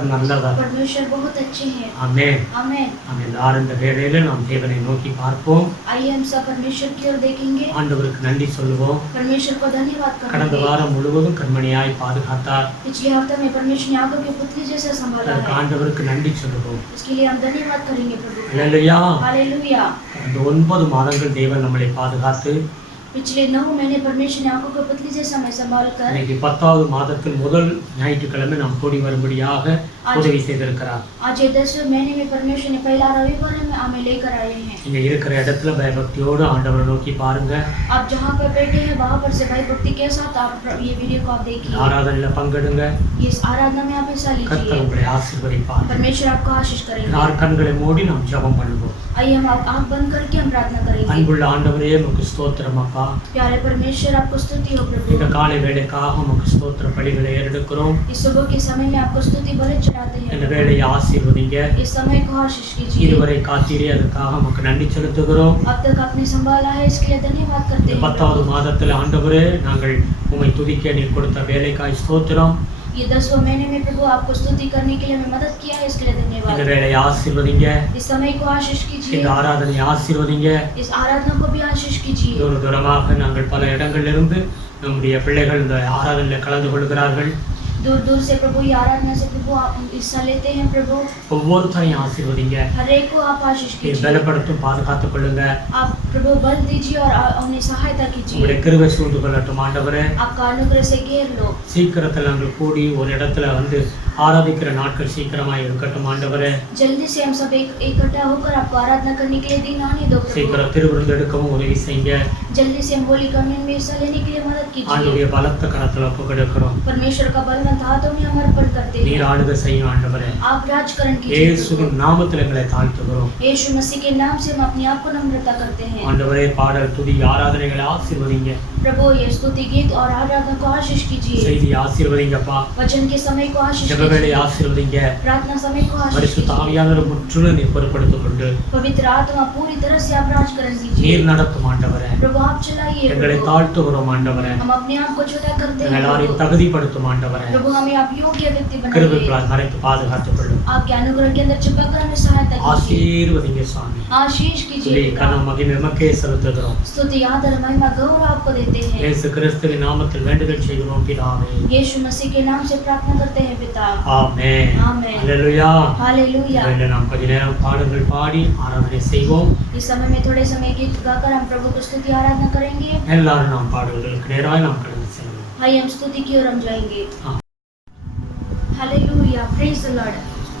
கர்த்தர் நல்லவர். परमेश्वर बहुत अच्छे हैं. ஆமென். आमेन. நாம் எல்லாரும் இந்த வேளையில நாம் தேவனை நோக்கி பார்ப்போம். आइए हम सब परमेश्वर की ओर देखेंगे. ஆண்டவருக்கு நன்றி சொல்லுவோம். परमेश्वर को धन्यवाद கடந்த करेंगे. வாரம் முழுவதும் கண்மணியாய் பாதுகாத்தார். पिछले हफ्ते में परमेश्वर ने आंखों के पुतली जैसा संभाला அதற்கு है. ஆண்டவருக்கு நன்றி சொல்லுவோம். इसके लिए हम धन्यवाद करेंगे प्रभु. அல்லேலூயா. हालेलुया. இந்த 9 மாதங்கள் தேவன் நம்மளை பாதுகாத்து पिछले 9 महीने परमेश्वर ने आंखों के पुतली जैसा हमें संभाल कर இன்னைக்கு 10வது மாதத்தில் முதல் ஞாயிற்றுக்கிழமை நாம் கூடி வரும்படியாக உதவி செய்திருக்கிறார். आज ये 10वें महीने में परमेश्वर ने पहला रविवार में हमें लेकर आए हैं. இங்க இருக்கிற இடத்துல பயபக்தியோடு ஆண்டவரை நோக்கி பாருங்க. आप जहाँ पे बैठे हैं वहाँ पर से भाई भक्ति के साथ आप ये वीडियो को आप देखिए. ஆராதனையில பங்கெடுங்க. इस आराधना में आप हिस्सा கர்த்தர் लीजिए. உங்களை ஆசீர்வதிப்பார். परमेश्वर आपको आशीष करेंगे. எல்லார் கண்களை மூடி நாம் ஜெபம் பண்ணுவோம். आइए हम आँख बंद करके हम प्रार्थना करेंगे. அன்புள்ள ஆண்டவரே உமக்கு ஸ்தோத்திரம் அப்பா. प्यारे परमेश्वर आपको स्तुति हो இந்த प्रभु. காலை வேளைக்காக உமக்கு ஸ்தோத்திர பலிகளை ஏறெடுக்கிறோம். इस सुबह के समय में आपको स्तुति बलि चढ़ाते இந்த हैं. வேளையை ஆசீர்வதிங்க. इस समय को आशीष कीजिए. இதுவரை காத்தீரே அதுக்காக உமக்கு நன்றி செலுத்துகிறோம். अब तक आपने संभाला है इसके लिए धन्यवाद करते இந்த हैं 10வது प्रभु. மாதத்தில் ஆண்டவரே நாங்கள் உம்மை துதிக்க நீர் கொடுத்த வேலைக்காய் ஸ்தோத்திரம். ये 10वें महीने में प्रभु आपको स्तुति करने के लिए हमें मदद किया है इसके लिए இந்த धन्यवाद. வேளையை ஆசீர்வதிங்க. इस समय को आशीष இந்த कीजिए. ஆராதனையை ஆசீர்வதிங்க. इस आराधना को भी आशीष कीजिए. தூரமாக நாங்கள் பல இடங்களிலிருந்து நம்முடைய பிள்ளைகள் இந்த ஆராதனையில் கலந்து கொள்கிறார்கள். दूर दूर से प्रभु ये आराधना से प्रभु आप हिस्सा लेते हैं प्रभु. ஒவ்வொருத்தரையும் ஆசீர்வதிங்க. हर एक को आप आशीष நீர் कीजिए. பலப்படுத்தும் பாதுகாத்துக் கொள்ளுங்க. आप प्रभु बल दीजिए और उन्हें सहायता உங்களுடைய कीजिए. கிருபை சூழ்ந்து கொள்ளட்டும் ஆண்டவரே. आपका अनुग्रह से घेर लो. சீக்கிரத்தில் நாங்கள் கூடி ஒரு இடத்துல வந்து ஆராதிக்கிற நாட்கள் சீக்கிரமாய் இருக்கட்டும் ஆண்டவரே. जल्दी से हम सब इकट्ठा होकर आपको आराधना करने के लिए दिन आने दो प्रभु. சீக்கிரம் திருவிருந்து எடுக்கவும் உதவி செய்யுங்க. जल्दी से हम होली कम्युनियन में हिस्सा लेने के लिए मदद कीजिए. ஆண்டவருடைய பலத்த கரத்தில் ஒப்புக்கொடுக்கிறோம். परमेश्वर का बलवंत हाथों में हम अर्पण करते நீர் हैं. ஆளுகை செய்யும் ஆண்டவரே. आप राजकरण कीजिए இயேசுவின் प्रभु. நாமத்தில் எங்களை தாழ்த்துகிறோம். यीशु मसीह के नाम से हम अपने आप को नम्रता करते हैं. ஆண்டவரே பாடல் துதி ஆராதனைகளை ஆசீர்வதிங்க. प्रभु ये स्तुति गीत और आराधना को आशीष कीजिए. செய்தி ஆசீர்வதிங்கப்பா. वचन के समय को आशीष ஜெப வேளை कीजिए. ஆசீர்வதிங்க. प्रार्थना समय को आशीष பரிசுத்த कीजिए. ஆவியானவரை முற்றிலும் நீர் பொறுப்படுத்திக் கொண்டு पवित्र आत्मा पूरी तरह से आप राजकरण நீர் कीजिए. நடத்தும் ஆண்டவரே. प्रभु आप चलाइए எங்களை प्रभु. தாழ்த்துகிறோம் ஆண்டவரே. हम अपने आप को छोटा करते எங்கள் हैं எல்லாரையும் प्रभु. தகுதிப்படுத்தும் ஆண்டவரே. प्रभु हमें आप योग्य व्यक्ति बनाइए. கிருபைகளால் மறைத்து பாதுகாத்துக் கொள்ளும். आपके अनुग्रह के अंदर छिपाकर हमें सहायता कीजिए. ஆசீர்வதிங்க சுவாமி. आशीष துதி कीजिए. கனம் மகிமை உமக்கே செலுத்துகிறோம். स्तुति आदर महिमा गौरव आपको देते हैं. இயேசு கிறிஸ்துவின் நாமத்தில் வேண்டுதல் செய்கிறோம் பிதாவே. यीशु मसीह के नाम से प्रार्थना करते हैं पिता. ஆமென். आमेन. அல்லேலூயா. हालेलुया. இதிலே நாம் கொஞ்ச நேரம் பாடல்கள் பாடி ஆராதனை செய்வோம். इस समय में थोड़े समय गीत गाकर हम प्रभु को स्तुति आराधना करेंगे. எல்லாரும் நாம் பாடல்களுக்கு நேராக நாம் கடந்து செல்வோம். आइए हम स्तुति की ओर हम जाएंगे. हाँ। हालेलुया. Praise the Lord.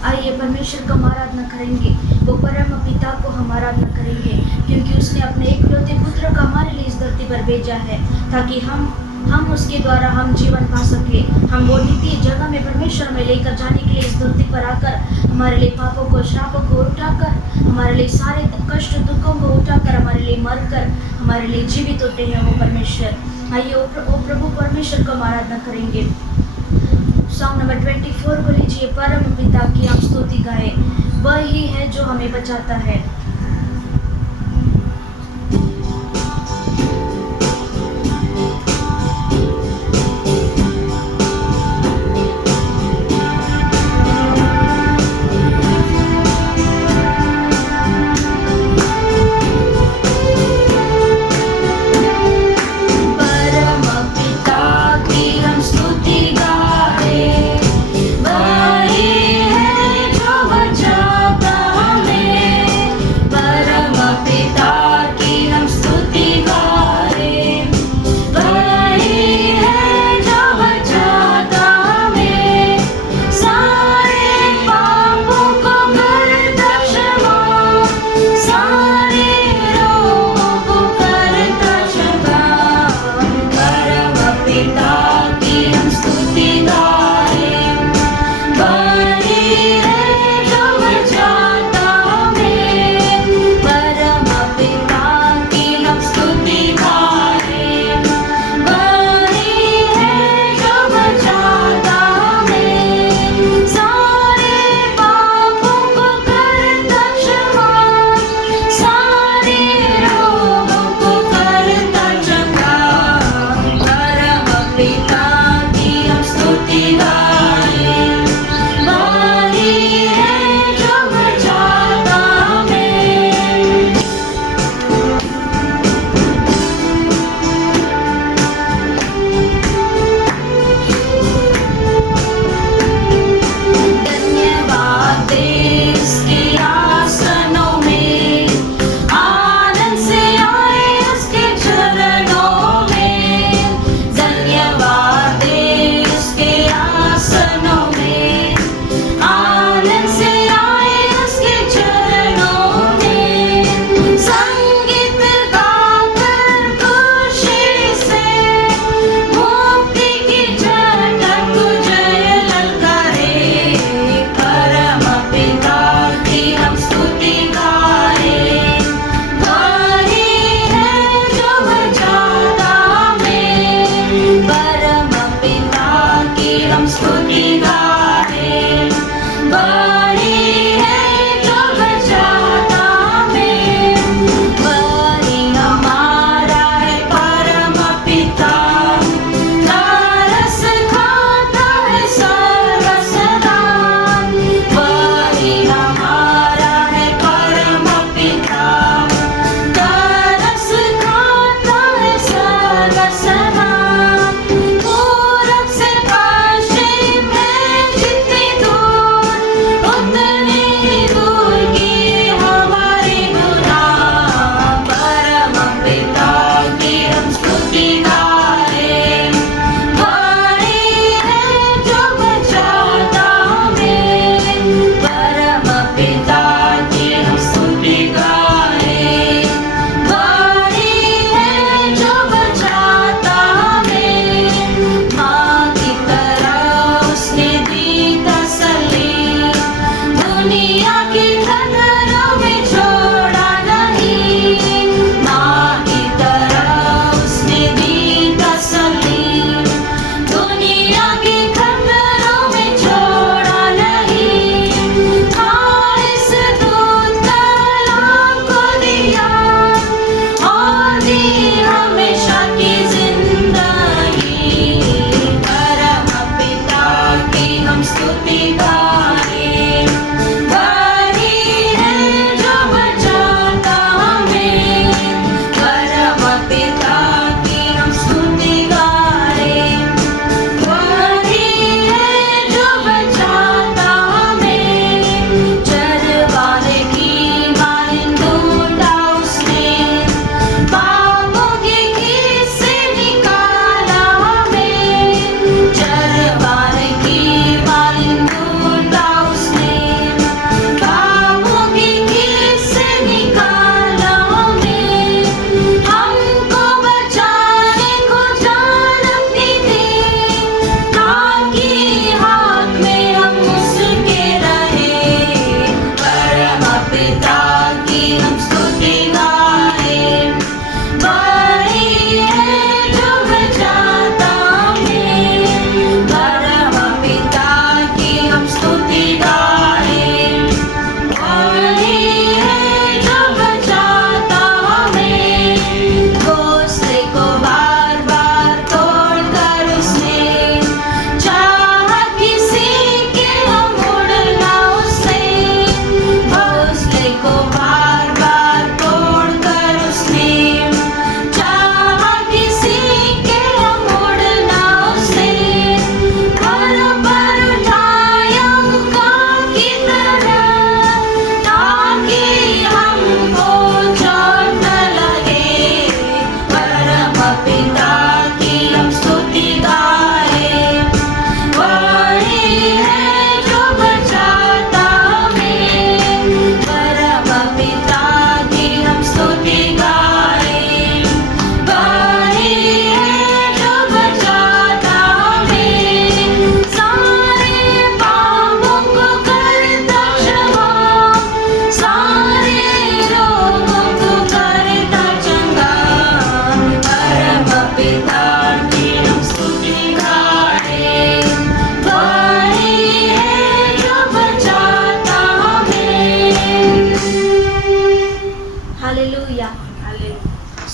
आइए परमेश्वर को हम आराधना करेंगे. वो परम पिता को हम आराधना करेंगे क्योंकि उसने अपने एकलौते पुत्र को हमारे लिए इस धरती पर भेजा है ताकि हम उसके द्वारा हम जीवन पा सके. हम वो नित्य जगह में परमेश्वर में लेकर जाने के लिए इस धरती पर आकर हमारे लिए पापों को श्रापों को उठाकर हमारे लिए सारे कष्ट दुखों को उठाकर हमारे लिए मरकर हमारे लिए जीवित होते हैं वो परमेश्वर. आइए वो प्रभु परमेश्वर को हम आराधना करेंगे. सॉन्ग नंबर 24 को लीजिए. परम पिता की हम स्तुति गाएं. वह ही है जो हमें बचाता है. परम पिता की हम स्तुति गाएं. वह ही है जो बचाता हमें.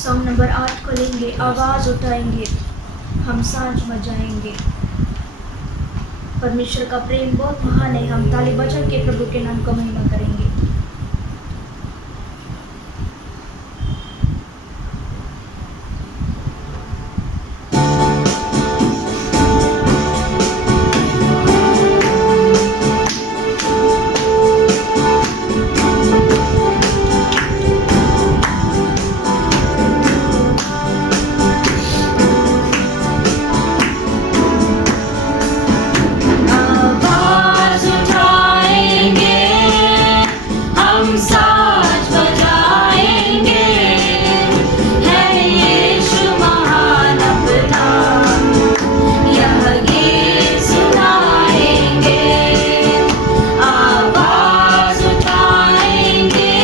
सॉन्ग नंबर 8 को लेंगे, आवाज़ उठाएंगे, हम सांझ बजाएंगे। परमेश्वर का प्रेम बहुत महान है। हम ताली बजा के प्रभु के नाम का महिमा करेंगे। आवाज़ उठाएंगे, हम साज बजाएंगे, है यीशु महान अपना, यह गीत सुनाएंगे। आवाज़ उठाएंगे,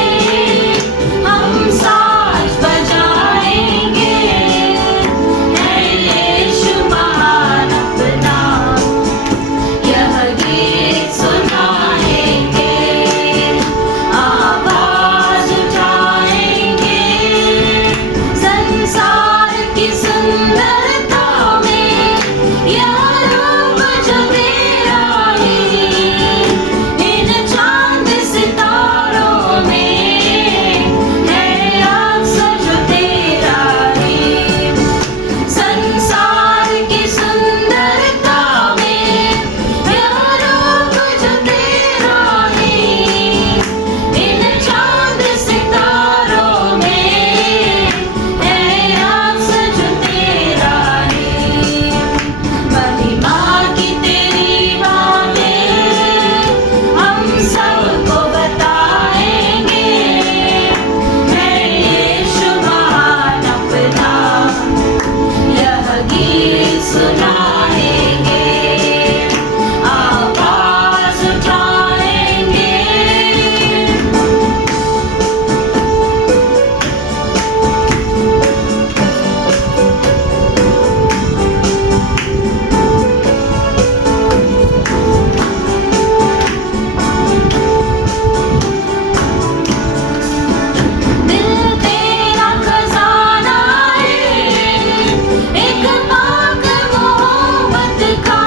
हम साज बजाएंगे, है यीशु महान अपना, यह गीत सुनाएंगे। आवाज़ उठाएंगे, संसार की सुंदरता में यह रूप जो तेरा है, इन चांद सितारों में है अक्स जो तेरा है। संसार की सुंदरता में यह रूप जो तेरा है, इन चांद सितारों में है अक्स जो तेरा है। महिमा की तेरी बातें हम सबको बताएंगे, है यीशु महान अपना, यह गीत सुनाएंगे। आवाज़ उठाएंगे, दिल तेरा खजाना है, एक पाक मोहब्बत का,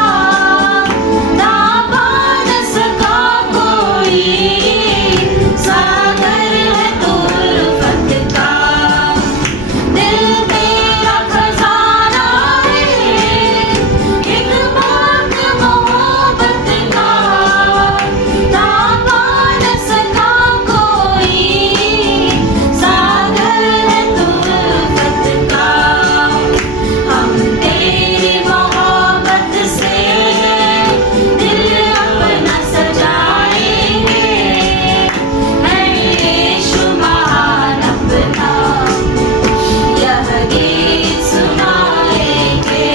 दाबा न सका कोई, सागर है तो उल्फत का। दिल तेरा खजाना है, एक पाक मोहब्बत का, दाबा न सका कोई, सागर है तो उल्फत का। हम तेरी मोहब्बत से दिल अपना सजाएंगे, है यीशु महान अपना, यह गीत सुनाएंगे।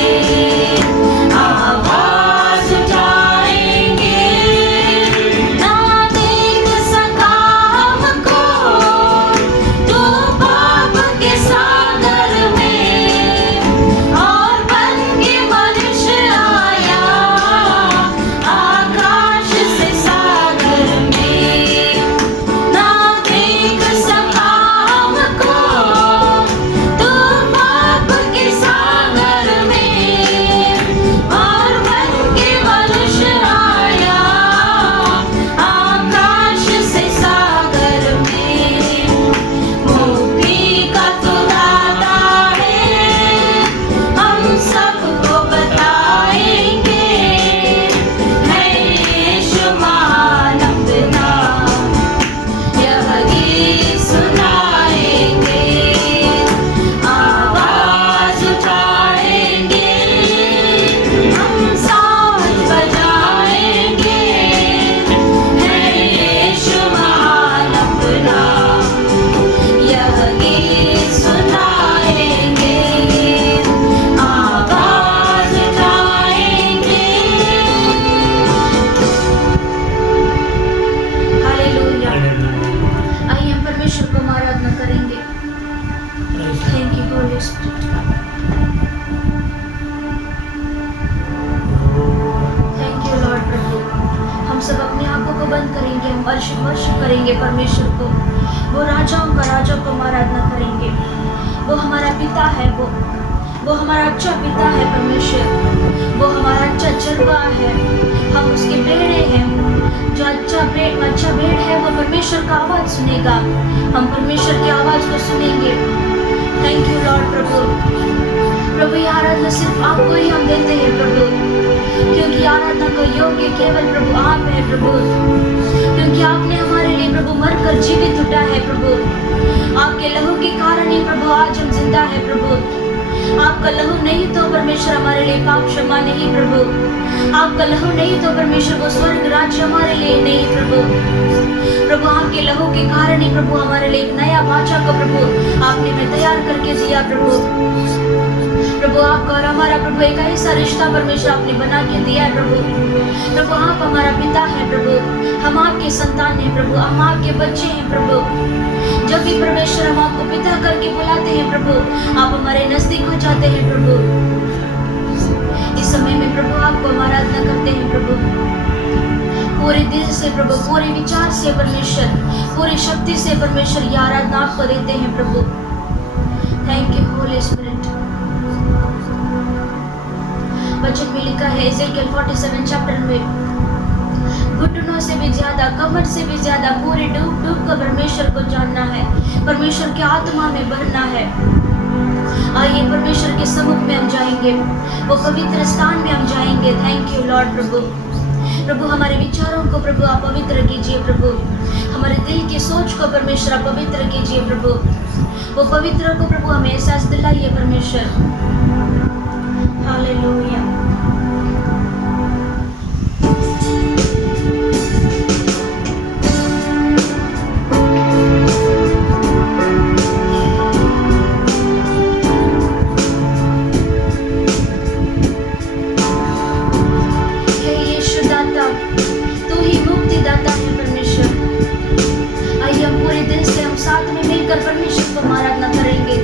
आवाज़ उठाएंगे, ना देख सका हमको तू पाप के सागर में, और बन के मनुष्य आया आकाश से सागर में। ना देख सका हमको तू पाप के सागर में, और बन के मनुष्य आया आकाश से सागर में। मुक्ति का तो दाता है, हम सबको बताएंगे, है यीशु महान अपना, यह गीत सुनाएंगे। आवाज़ उठाएंगे, हम साज बजाएंगे, है यीशु महान अपना, यह गीत सुनाएंगे। आवाज़ उठाएंगे। हालेलुया। आइए हम परमेश्वर को आराधना करेंगे। Thank you Holi spirit. Thank you Lord प्रभु। हम सब अपनी आंखों को बंद करेंगे, हम वर्शिप करेंगे परमेश्वर को। वो राजाओं का राजा को हम आराधना करेंगे। वो हमारा पिता है, वो हमारा अच्छा पिता है परमेश्वर, वो हमारा अच्छा चरवा है, हम उसके बेड़े हैं। जो अच्छा भेड़ है वो परमेश्वर का आवाज़ सुनेगा, हम परमेश्वर की आवाज़ को सुनेंगे। थैंक यू लॉर्ड प्रभु, ये आराधना सिर्फ आपको ही हम देते हैं प्रभु, क्योंकि आराधना को योग्य केवल प्रभु आप है प्रभु, क्योंकि आपने हमारे लिए प्रभु मरकर जीवित उठा है प्रभु। आपके लहू के कारण ही प्रभु आज हम जिंदा है प्रभु। आपका लहू नहीं तो परमेश्वर हमारे लिए पाप क्षमा नहीं प्रभु, आपका लहू नहीं तो परमेश्वर वो स्वर्ग राज्य हमारे लिए नहीं प्रभु। आपके लहू के कारण ही प्रभु हमारे लिए एक नया वाचा को प्रभु आपने में तैयार करके दिया प्रभु आपका और हमारा प्रभु एक ऐसा रिश्ता परमेश्वर आपने बना के दिया है प्रभु आप हमारा पिता है प्रभु, हम आपके संतान हैं प्रभु, हम आपके बच्चे हैं प्रभु। जब भी परमेश्वर हम आपको पिता करके बुलाते हैं प्रभु, आप हमारे नजदीक हो जाते हैं प्रभु। इस समय में प्रभु आपको हम आराधना करते हैं प्रभु, पूरे दिल से प्रभु, पूरे विचार से परमेश्वर, पूरी शक्ति से परमेश्वर ये आराधना आपको देते हैं प्रभु। Thank you Holi spirit. वचन में लिखा है एजेकियल 47 चैप्टर में, घुटनों से भी ज्यादा, कमर से भी ज्यादा पूरे डूब डूब कर परमेश्वर को जानना है, परमेश्वर की आत्मा में भरना है। आइए परमेश्वर के सम्मुख में हम जाएंगे, वो पवित्र स्थान में हम जाएंगे। थैंक यू लॉर्ड प्रभु हमारे विचारों को प्रभु आप पवित्र कीजिए प्रभु, हमारे दिल की सोच को परमेश्वर आप पवित्र कीजिए प्रभु, वो पवित्र को प्रभु हमें एहसास दिलाइए परमेश्वर। हालेलुया। परमेश्वर को आराधना करेंगे।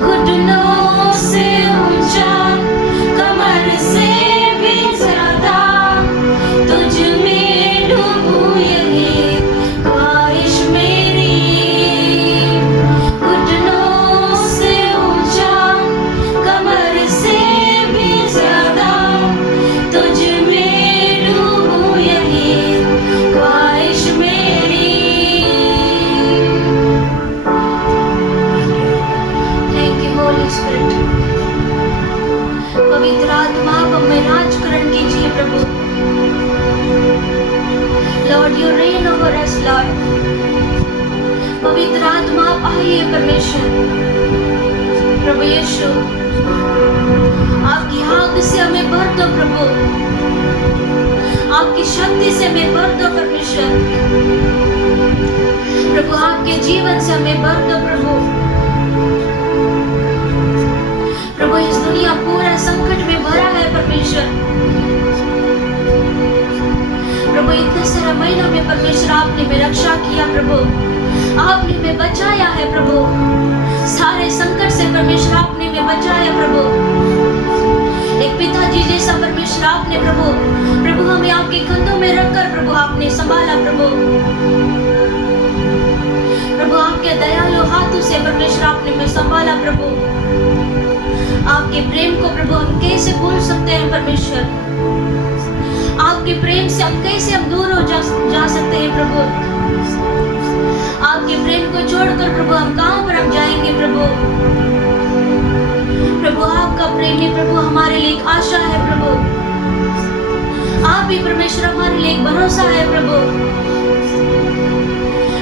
घुटनों से ऊंचा, कमर से भी ज्यादा तुझ में डूबूं यही ख्वाहिश मेरी। घुटनों से ऊंचा, कमर से भी ज्यादा तुझ में डूबूं यही ख्वाहिश मेरी। Thank you Holi Spirit. पवित्र आत्मा आप हमें राजकरण कीजिए प्रभु। Lord you rain over us Lord. पवित्र आत्मा आप आइए परमेश्वर। प्रभु यीशु आपकी आग से हमें भर दो प्रभु, आपकी शक्ति से हमें भर दो परमेश्वर। प्रभु आपके जीवन से हमें भर दो प्रभु। प्रभु इस दुनिया पूरा संकट में भरा है परमेश्वर। प्रभु इतने सारा महीना में परमेश्वर आपने मेरी रक्षा किया प्रभु, आपने मैं बचाया है प्रभु। सारे संकट से परमेश्वर आपने मैं बचाया प्रभु। एक पिताजी जैसा परमेश्वर आपने प्रभु प्रभु हमें आपके कंधों में रखकर प्रभु आपने संभाला प्रभु। प्रभु आपके दयालु हाथों से परमेश्वर आपने मैं संभाला प्रभु। आपके प्रेम को प्रभु हम कैसे भूल सकते हैं परमेश्वर। आपके प्रेम से हम कैसे दूर हो जा सकते हैं प्रभु। आपके प्रेम को छोड़कर प्रभु हम कहां पर हम जाएंगे प्रभु। प्रभु आपका प्रेम ही प्रभु हमारे लिए एक आशा है प्रभु। आप ही परमेश्वर हमारे लिए एक भरोसा है प्रभु।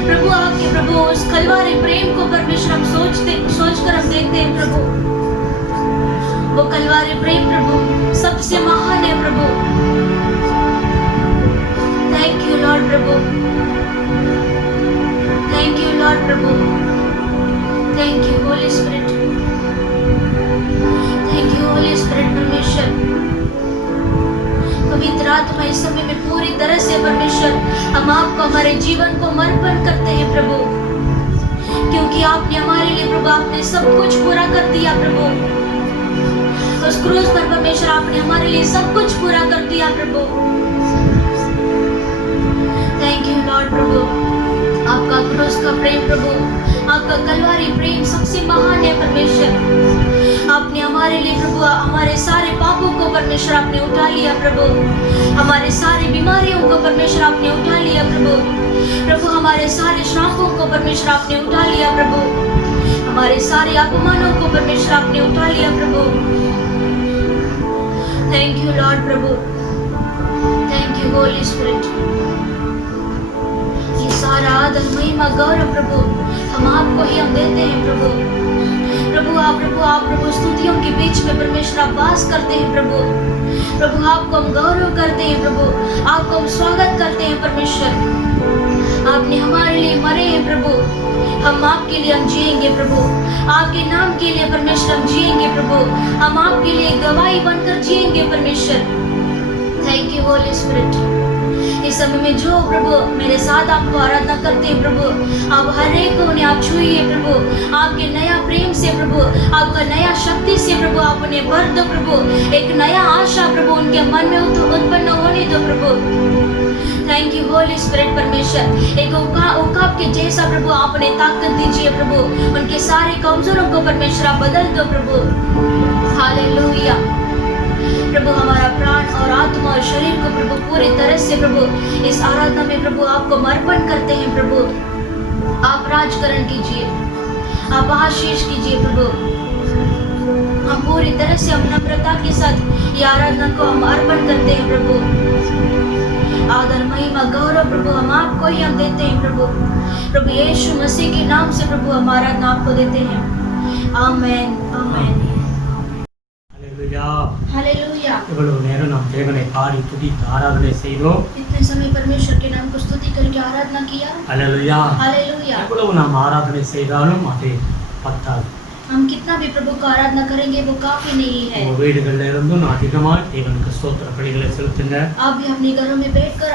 प्रभु आपके प्रभु उस कलवारी प्रेम को परमेश्वर हम सोचकर हम देखते हैं प्रभु। वो कलवारी प्रेम प्रभु सबसे महान है प्रभु। थैंक यू लॉर्ड प्रभु। थैंक यू लॉर्ड प्रभु। Thank you Holi spirit. Thank you Holi Spirit परमेश्वर। पवित्र आत्मा इस समय में पूरी तरह से परमेश्वर हम आपको हमारे जीवन को समर्पण करते हैं प्रभु, क्योंकि आपने हमारे लिए प्रभु आपने सब कुछ पूरा कर दिया प्रभु। उस क्रूस पर परमेश्वर आपने हमारे लिए सब कुछ पूरा कर दिया प्रभु। थैंक यू लॉर्ड प्रभु। आपका क्रूस का प्रेम प्रभु, आपका कलवारी प्रेम सबसे महान है परमेश्वर। आपने हमारे लिए प्रभु हमारे सारे पापों को परमेश्वर आपने उठा लिया प्रभु। हमारे सारे बीमारियों को परमेश्वर आपने उठा लिया प्रभु। प्रभु हमारे सारे श्रापों को परमेश्वर आपने उठा लिया प्रभु। हमारे सारे अपमानों को परमेश्वर आपने उठा लिया प्रभु। थैंक यू लॉर्ड प्रभु। Thank you Holi Spirit. ये सारा आदर महिमा गौरव प्रभु हम आपको ही हम देते हैं प्रभु। प्रभु आप प्रभु स्तुतियों के बीच में परमेश्वर आप वास करते हैं प्रभु। प्रभु आपको हम गौरव करते हैं प्रभु, आपको हम स्वागत करते हैं परमेश्वर। आपने हमारे लिए मरे हैं प्रभु, हम आपके लिए हम जिएंगे प्रभु। आपके नाम के लिए परमेश्वर हम जिएंगे प्रभु। हम आपके लिए गवाही बनकर जिएंगे परमेश्वर। Thank you Holi spirit. इस समय में जो प्रभु मेरे साथ आपको आराधना करते हैं प्रभु, आप हर एक को उन्हें आप छुइए प्रभु। आपके नया प्रेम से प्रभु, आपका नया शक्ति से प्रभु आप उन्हें भर दो प्रभु। एक नया आशा प्रभु उनके मन में उत्पन्न होने दो प्रभु। थैंक यू होली स्पिरिट परमेश्वर। एक उकाब के जैसा प्रभु आप उन्हें ताकत दीजिए प्रभु। उनके सारे कमजोरों को परमेश्वर आप बदल दो प्रभु। हालेलुया प्रभु। हमारा प्राण और आत्मा और शरीर को प्रभु पूरी तरह से प्रभु इस आराधना में प्रभु आपको समर्पण करते हैं प्रभु। आप राजकरण कीजिए, आप आशीष कीजिए प्रभु। हम पूरी तरह से हम नम्रता के साथ ये आराधना को हम अर्पण करते हैं प्रभु। आदर महिमा गौरव प्रभु हम आपको ही हम देते हैं प्रभु। प्रभु यीशु मसीह के नाम से प्रभु हम आराधना आपको देते हैं। आमेन आमेन हालेलुया। இவ்வளவு நேரம் நாம் தேவனை பாடி துதித்து ஆராதனை செய்தோம்। इतने समय परमेश्वर के नाम को स्तुति करके आराधना किया। Hallelujah hallelujah. இவ்வளவு நாம் ஆராதனை செய்தாலும் அது பத்தாது। हम कितना भी प्रभु का आराधना करेंगे वो काफी नहीं है। உங்க வீடுகள்ல இருந்தும் அதிகமாக தேவனுக்கு ஸ்தோத்திர பலிகளை செலுத்துங்க. आप भी अपने घरों में बैठकर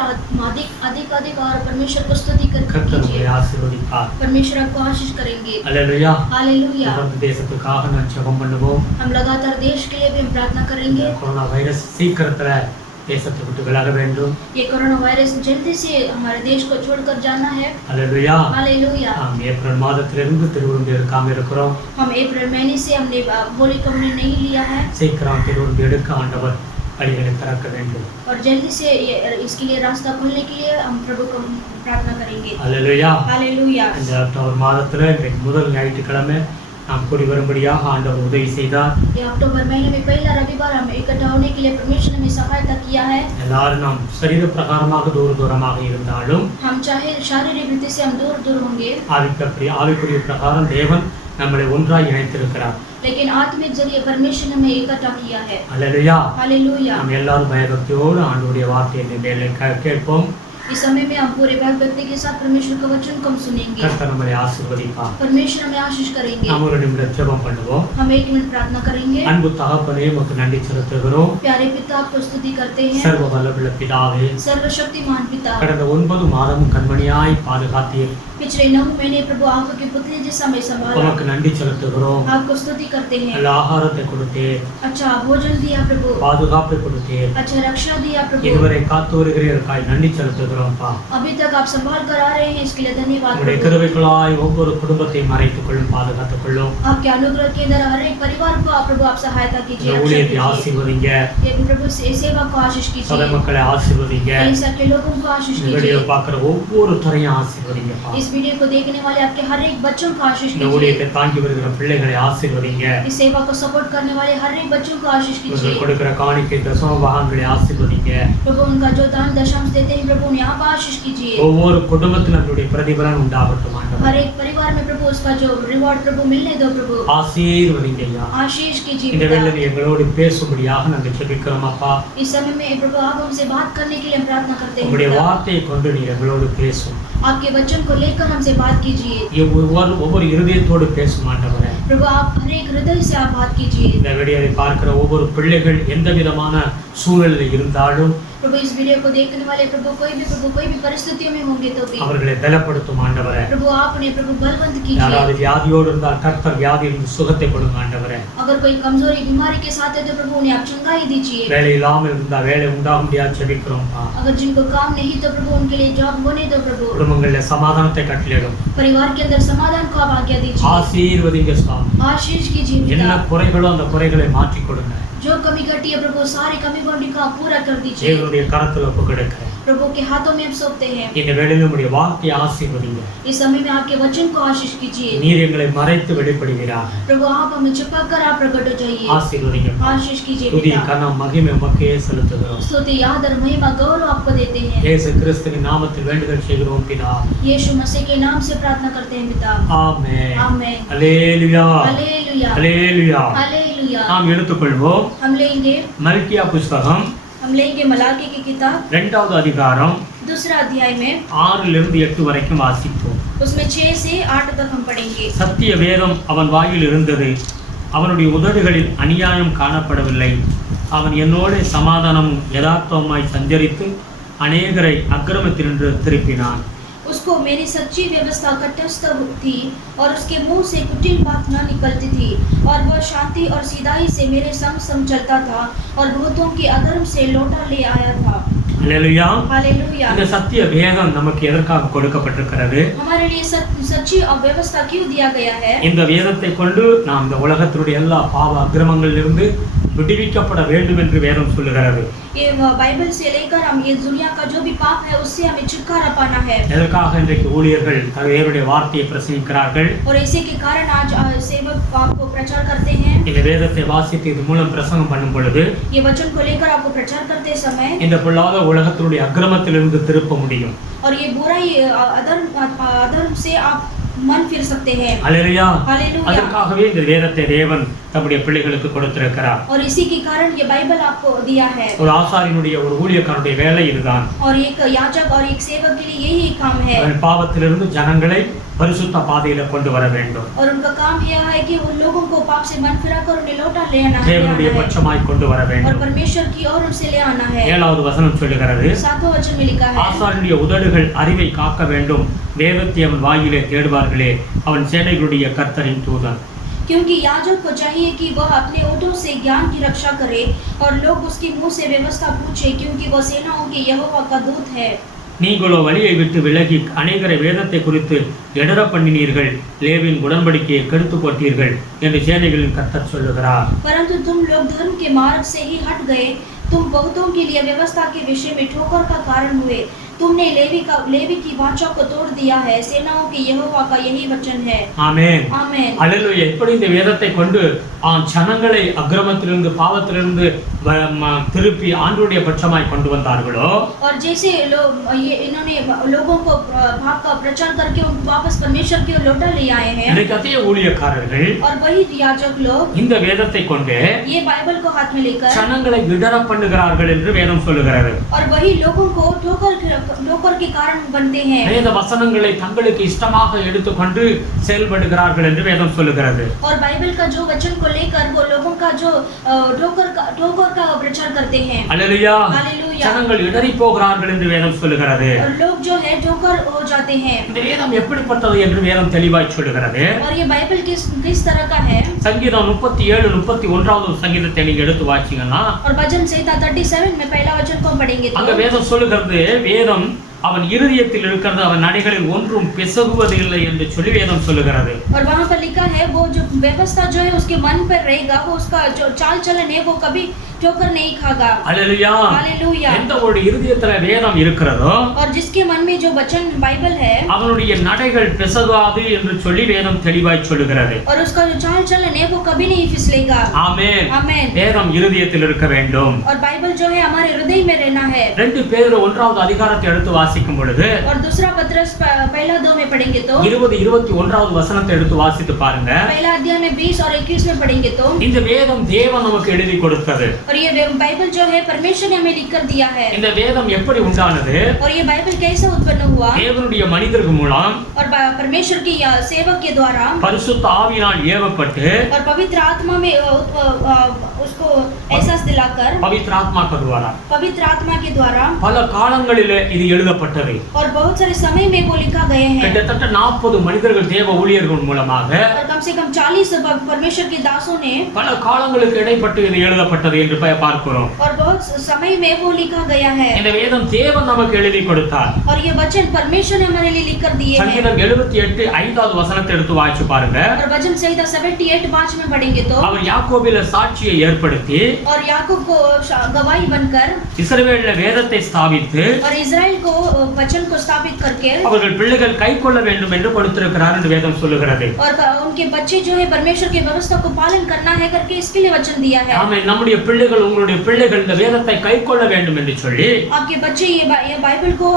अधिक और परमेश्वर को स्तुति கர்த்தர் உங்களை कीजिए। ஆசீர்வதிப்பார். परमेश्वर आपको आशीष करेंगे। அல்லேலூயா. हालेलुया। தொடர்ந்து தேசத்துக்காக நான் ஜெபம் பண்ணுவோம். हम लगातार देश के लिए भी हम प्रार्थना करेंगे। கொரோனா வைரஸ் சீக்கிரத்துல தேசத்தை விட்டு விலக வேண்டும். ये कोरोना वायरस जल्दी से हमारे देश को छोड़कर जाना है। அல்லேலூயா. हालेलुया। நாம் ஏப்ரல் மாதத்திலிருந்து திருவிருந்து எடுக்காம இருக்கிறோம். हम अप्रैल महीने से हमने होली कम्युनियन नहीं लिया है சீக்கிரம் திருவிருந்து எடுக்க ஆண்டவர் வழிகளை திறக்க வேண்டும். और जल्दी से इसके लिए रास्ता खोलने के लिए हम प्रभु को प्रार्थना करेंगे। அல்லேலூயா. हालेलुया। இந்த அக்டோபர் மாதத்துல இன்றைக்கு முதல் ஞாயிற்றுக்கிழமை நாம் கூடி வரும்படியாக ஆண்டவர் உதவி செய்தார். ये अक्टूबर महीने में पहला रविवार हम इकट्ठा होने के लिए परमेश्वर ने हमें सहायता किया है। எல்லாரும் நாம் சரீர பிரகாரமாக தூரமாக இருந்தாலும் हम चाहे शारीरिक रीति से हम दूर होंगे, ஆவிக்குரிய பிரகாரம் தேவன் நம்மளை ஒன்றாய் இணைத்திருக்கிறார். लेकिन आत्मिक जरिए परमेश्वर ने हमें इकट्ठा किया है। அல்லேலூயா. हालेलुया। நாம் எல்லாரும் பயபக்தியோடு ஆண்டவருடைய வார்த்தையை மேலே கேட்போம். इस समय में हम पूरे भक्ति के साथ परमेश्वर का वचन को हम सुनेंगे। கர்த்தர் நம்மளை ஆசீர்வதிப்பார். परमेश्वर हमें आशीष करेंगे। நாம் ஒரு நிமிடம் ஜெபம் பண்ணுவோம். हम 1 मिनट प्रार्थना करेंगे। அன்பு தகப்பனே உமக்கு நன்றி செலுத்துகிறோம். प्यारे पिता आपको स्तुति करते हैं। சர்வ வல்லமையுள்ள பிதாவே, सर्वशक्तिमान पिता, கடந்த 9 மாதமும் கண்மணியாய் பாதுகாத்தீர். पिछले 9 महीने प्रभु आंखों के पुतले जैसा हमें संभाला। உமக்கு நன்றி செலுத்துகிறோம். आपको स्तुति करते हैं। நல்ல ஆகாரத்தை கொடுத்தீர், अच्छा भोजन दिया प्रभु, பாதுகாப்பை கொடுத்தீர். अच्छा रक्षा दिया प्रभु। இதுவரை காத்து வருகிறதற்காய் நன்றி செலுத்துகிறோம்ப்பா. अभी तक आप संभाल कर आ रहे हैं, इसके लिए धन्यवाद உங்களுடைய प्रभु। கிருபைகளாய் ஒவ்வொரு குடும்பத்தையும் மறைத்துக் கொள்ளும், பாதுகாத்துக் கொள்ளும். आपके अनुग्रह के अंदर हर एक परिवार को आप प्रभु आप सहायता இந்த कीजिए, रक्षा ஊழியத்தை कीजिए। ஆசீர்வதிங்க. ये प्रभु सेवा को आशीष சபை कीजिए, மக்களை ஆசீர்வதிங்க. कलीसिया के लोगों को आशीष இந்த வீடியோ कीजिए। பார்க்கிற ஒவ்வொருத்தரையும் ஆசீர்வதிங்கப்பா. इस वीडियो को देखने वाले आपके हर एक बच्चों को आशीष இந்த कीजिए। ஊழியத்தை தாங்கி வருகிற பிள்ளைகளை ஆசீர்வதிங்க. इस सेवा को सपोर्ट करने वाले हर एक बच्चों को आशीष இவர்கள் कीजिए। கொடுக்கிற காணிக்கை தசம பாகங்களை ஆசீர்வதிங்க. प्रभु उनका जो दान दशम देते हैं प्रभु उन्हें आप आशीष कीजिए। ஒவ்வொரு குடும்பத்திலும் அதனுடைய பிரதிபலன் உண்டாகட்டும் ஆண்டவரே. हर एक परिवार में प्रभु उसका जो रिवॉर्ड प्रभु मिलने दो प्रभु, ஆசீர்வதிங்க ஐயா. आशीष कीजिए இந்த पिता। வேளையில் எங்களோடு பேசும்படியாக நாங்கள் ஜெபிக்கிறோம் அப்பா. इस समय में प्रभु आप हमसे बात करने के लिए हम प्रार्थना करते हैं உங்களுடைய पिता। வார்த்தையை கொண்டு நீர் எங்களோடு பேசும். आपके वचन को लेकर हमसे बात कीजिए ஒவ்வொரு இருதயத்தோடு பேசும் ஆண்டவரே. प्रभु, आप हर एक हृदय से आप बात कीजिए இந்த வீடியோவை பார்க்கிற ஒவ்வொரு பிள்ளைகள் எந்த விதமான சூழ்நிலையில் இருந்தாலும் प्रभु। इस वीडियो को देखने वाले प्रभु कोई भी परिस्थितियों में होंगे तो भी அவர்களை பலப்படுத்தும் ஆண்டவரே. प्रभु आप उन्हें प्रभु बलवंत कीजिए। யாராவது வியாதியோடு இருந்தால் கர்த்தர் வியாதியிலிருந்து சுகத்தை கொடுங்க ஆண்டவரே. अगर कोई कमजोरी बीमारी के साथ है तो प्रभु उन्हें आप चंगाई दीजिए। வேலை இல்லாமல் இருந்தால் வேலை உண்டாகும்படியாக ஜெபிக்கிறோம்ப்பா. अगर जिनको काम नहीं तो प्रभु उनके लिए जॉब होने दो प्रभु। குடும்பங்களில் சமாதானத்தை கட்டளையிடும். परिवार के अंदर समाधान को आप आज्ञा दीजिए, ஆசீர்வதிங்க சுவாமி. आशीष कीजिए என்ன पिता। குறைகளோ அந்த குறைகளை மாற்றி கொடுங்க. जो कमी घटी है प्रभु सारी कमी को आप पूरा कर दीजिए। தேவனுடைய கரத்தில் ஒப்பு கொடுக்கிறேன். प्रभु के हाथों में हम सौंपते हैं। இந்த வேளையில் உம்முடைய வார்த்தையை ஆசீர்வதிங்க. इस समय में आपके वचन को आशीष कीजिए। நீர் எங்களை மறைத்து வெளிப்படுகிறார். प्रभु आप हमें छिपा कर आप प्रकट हो जाइए, ஆசீர்வதிங்க. आशीष कीजिए துதி पिता। கனம் மகிமை உமக்கே செலுத்துகிறோம். स्तुति आदर महिमा गौरव आपको देते हैं। இயேசு கிறிஸ்துவின் நாமத்தில் வேண்டுதல் செய்கிறோம் பிதா. यीशु मसीह के नाम से प्रार्थना करते हैं पिता, ஆமென். आमेन। அல்லேலூயா. हालेलुया, அல்லேலூயா. हालेलुया। நாம் எடுத்துக்கொள்வோம் हम लेंगे மல்கியா புஸ்தகம் मलाकी की किताब 2வது அதிகாரம் 2 अध्याय में 6-8 வரைக்கும் வாசிப்போம். उसमें 6 से 8 तक हम पढ़ेंगे। சத்திய வேதம் அவன் வாயில் இருந்தது, அவனுடைய உதடுகளில் அநியாயம் காணப்படவில்லை. அவன் என்னோடு சமாதானமும் யதார்த்தமாய் சஞ்சரித்து அநேகரை அக்கிரமத்தினின்று திருப்பினான். उसको मेरी सच्ची व्यवस्था तटस्थ थी और उसके मुंह से कुटिल बात न निकलती थी, और वह शांति और सीधाई से मेरे संग चलता था और बहुतों की अधर्म से लौटा ले आया था। அல்லேலூயா. हालेलुया। இந்த சத்திய வேதம் நமக்கு எதற்காக கொடுக்கப்பட்டிருக்கிறது? हमारे लिए सच्ची और व्यवस्था क्यों दिया गया है? இந்த வேதத்தை கொண்டு நாம் இந்த உலகத்தினுடைய எல்லா பாவ அக்கிரமங்களிலிருந்து விடுவிக்கப்பட வேண்டும் என்று வேதம் சொல்லுகிறது. ये बाइबल से लेकर हम ये दुनिया का जो भी पाप है उससे हमें छुटकारा पाना है। எதற்காக இன்றைக்கு ஊழியர்கள் தேவனுடைய வார்த்தையை பிரசங்கிக்கிறார்கள்? और इसी के कारण आज सेवक आपको प्रचार करते हैं। இந்த வேதத்தை வாசித்து இது மூலம் பிரசங்கம் பண்ணும் பொழுது ये वचन को लेकर आपको प्रचार करते समय இந்த பொல்லாத உலகத்தினுடைய அக்கிரமத்திலிருந்து திருப்ப முடியும். और ये बुराई अधर्म से आप मन फिर सकते हैं। அல்லேலூயா. हालेलुया। அதற்காகவே இந்த வேதத்தை தேவன் தம்முடைய பிள்ளைகளுக்கு கொடுத்திருக்கிறார். और इसी के कारण ये बाइबल आपको दिया है। ஒரு ஆசாரியனுடைய ஒரு ஊழியக்காரனுடைய வேலை இதுதான். और एक याजक और एक सेवक के लिए यही काम है। அவன் பாவத்திலிருந்து ஜனங்களை பரிசுத்த பாதையில கொண்டு வர வேண்டும். और उनका काम यह है कि उन लोगों को पाप से मन फिरा कर उन्हें लौटा ले आना தேவனுடைய है பட்சமாய் கொண்டு வர और வேண்டும். परमेश्वर की ओर उनसे ले आना है। 7வது வசனம் சொல்லுகிறது, 7वां वचन में लिखा है, ஆசாரியனுடைய உதடுகள் அறிவை காக்க வேண்டும், வேதத்தை அவன் வாயிலே தேடுவார்களே, அவன் சேனைகளுடைய கர்த்தரின் தூதன். क्योंकि याजक को चाहिए कि वह अपने ओठों से ज्ञान की रक्षा करे और लोग उसके मुंह से व्यवस्था पूछे, क्योंकि वह सेनाओं के यहोवा का दूत है। நீங்களோ வழியை விட்டு விலகி அநேகரை வேதத்தை குறித்து இடற பண்ணினீர்கள், லேவியின் உடன்படிக்கையை கெடுத்து போட்டீர்கள் என்று சேனைகளின் கர்த்தர் சொல்லுகிறார். परंतु तुम लोग धर्म के मार्ग से ही हट गए, तुम बहुतों के लिए व्यवस्था के विषय में ठोकर का कारण हुए, तुमने लेवी की वाचा को तोड़ दिया है, सेनाओं के यहोवा का यही वचन है। ஆமென். आमेन। அல்லேலூயா. எப்படி இந்த வேதத்தை கொண்டு ஜனங்களை அக்கிரமத்திலிருந்து பாவத்திலிருந்து திருப்பி ஆண்டவருடைய பட்சமாய் கொண்டு வந்தார்களோ, और जैसे इन्होंने लोगों को पाप का प्रचार करके वापस परमेश्वर की ओर लौटा ले आए हैं, இன்னைக்கு அதே ஊழியக்காரர்கள் और वही याजक लोग இந்த வேதத்தை கொண்டு ये बाइबल को हाथ में लेकर ஜனங்களை இடற பண்ணுகிறார்கள் என்று வேதம் சொல்லுகிறது. और वही लोगों को ठोकर के कारण बनते हैं, வேத வசனங்களை தங்களுக்கு இஷ்டமாக எடுத்துக்கொண்டு செயல்படுகிறார்கள் என்று வேதம் சொல்லுகிறது. और बाइबल का जो वचन को लेकर वो लोगों का जो ठोकर का प्रचार करते हैं। அல்லேலூயா. हालेलुया। ஜனங்கள் இடறி போகிறார்கள் என்று வேதம் சொல்லுகிறது. और लोग जो है ठोकर हो जाते हैं। இந்த வேதம் எப்படிப்பட்டது என்று வேதம் தெளிவாய் சொல்லுகிறது. और ये बाइबल किस तरह का है? சங்கீதம் 37 31வது சங்கீதத்தை நீங்க எடுத்து வாசிங்கன்னா, और भजन संहिता 37 में पहला वचन को पढ़ेंगे அங்க तो வேதம் சொல்லுகிறது, வேதம் அவன் இருதயத்தில் இருக்கிறது, அவன் நடைகளில் ஒன்றும் பிசகுவது இல்லை என்று சொல்லி வேதம் சொல்லுகிறது. और वहाँ पर लिखा है वो जो व्यवस्था जो है उसके मन पर रहेगा, वो उसका जो चाल चलन है वो कभी ठोकर नहीं खागा। அல்லேலூயா. हालेलुया। எந்த ஒரு இருதயத்துல வேதம் இருக்கிறதோ और जिसके मन में जो वचन बाइबल है அவனுடைய நடைகள் பிசகாது என்று சொல்லி வேதம் தெளிவாய் சொல்லுகிறது. और उसका जो चाल चलन है वो कभी नहीं फिसलेगा। ஆமென். आमेन। வேதம் இருதயத்தில் இருக்க வேண்டும். और बाइबल जो है हमारे हृदय में रहना है। 2 பேதுரு 1வது அதிகாரத்தை எடுத்து வாசிக்கும் பொழுது और दूसरा पत्रस पहला 2 में पढ़ेंगे तो 20 21வது வசனத்தை எடுத்து வாசித்து பாருங்க. पहला अध्याय में 20 और 21 में पढ़ेंगे तो இந்த வேதம் தேவன் நமக்கு எழுதி கொடுத்தது. और ये बाइबल जो है परमेश्वर ने हमें लिख कर दिया है। இந்த வேதம் எப்படி உண்டானது? और ये बाइबल कैसे उत्पन्न हुआ? தேவனுடைய மனிதர்கள் மூலம் और परमेश्वर की सेवक के द्वारा பரிசுத்த ஆவியினால் ஏவப்பட்டு और पवित्र आत्मा में उसको एहसास दिलाकर பவித்ர ஆத்மா கதுவாரா पवित्र आत्मा के द्वारा பல காலங்களிலே இது எழுதப்பட்டது. और बहुत सारे समय में वो लिखा गए हैं। கிட்டத்தட்ட 40 மனிதர்கள் தேவ ஊழியர்கள் மூலமாக और कम से कम 40 परमेश्वर के दासों ने பல காலங்களுக்கு இடைப்பட்டு இது எழுதப்பட்டது என்று பார்க்கிறோம். और बहुत समय में वो लिखा गया है। இந்த வேதம் தேவன் நமக்கு எழுதி கொடுத்தார். और ये वचन परमेश्वर ने हमारे लिए लिख कर दिए हैं। சங்கீதம் 78 5வது வசனத்தை எடுத்து வாசிச்சு பாருங்க. और भजन संहिता 78 5 में पढ़ेंगे तो அவர் யாக்கோபில சாட்சியை ஏற்படுத்தி और याकूब को गवाही बनकर இஸ்ரவேல்ல வேதத்தை ஸ்தாபித்து और इजराइल को वचन को स्थापित करके அவர்கள் பிள்ளைகள் கைக்கொள்ள வேண்டும் என்று கொடுத்திருக்கிறார் என்று வேதம் சொல்லுகிறது. और उनके बच्चे जो है परमेश्वर की व्यवस्था को पालन करना है करके इसके लिए वचन दिया है। ஆமென். நம்முடைய பிள்ளைகள் உங்களுடைய பிள்ளைகள் இந்த வேதத்தை கைக்கொள்ள வேண்டும் என்று சொல்லி आपके बच्चे ये बाइबल को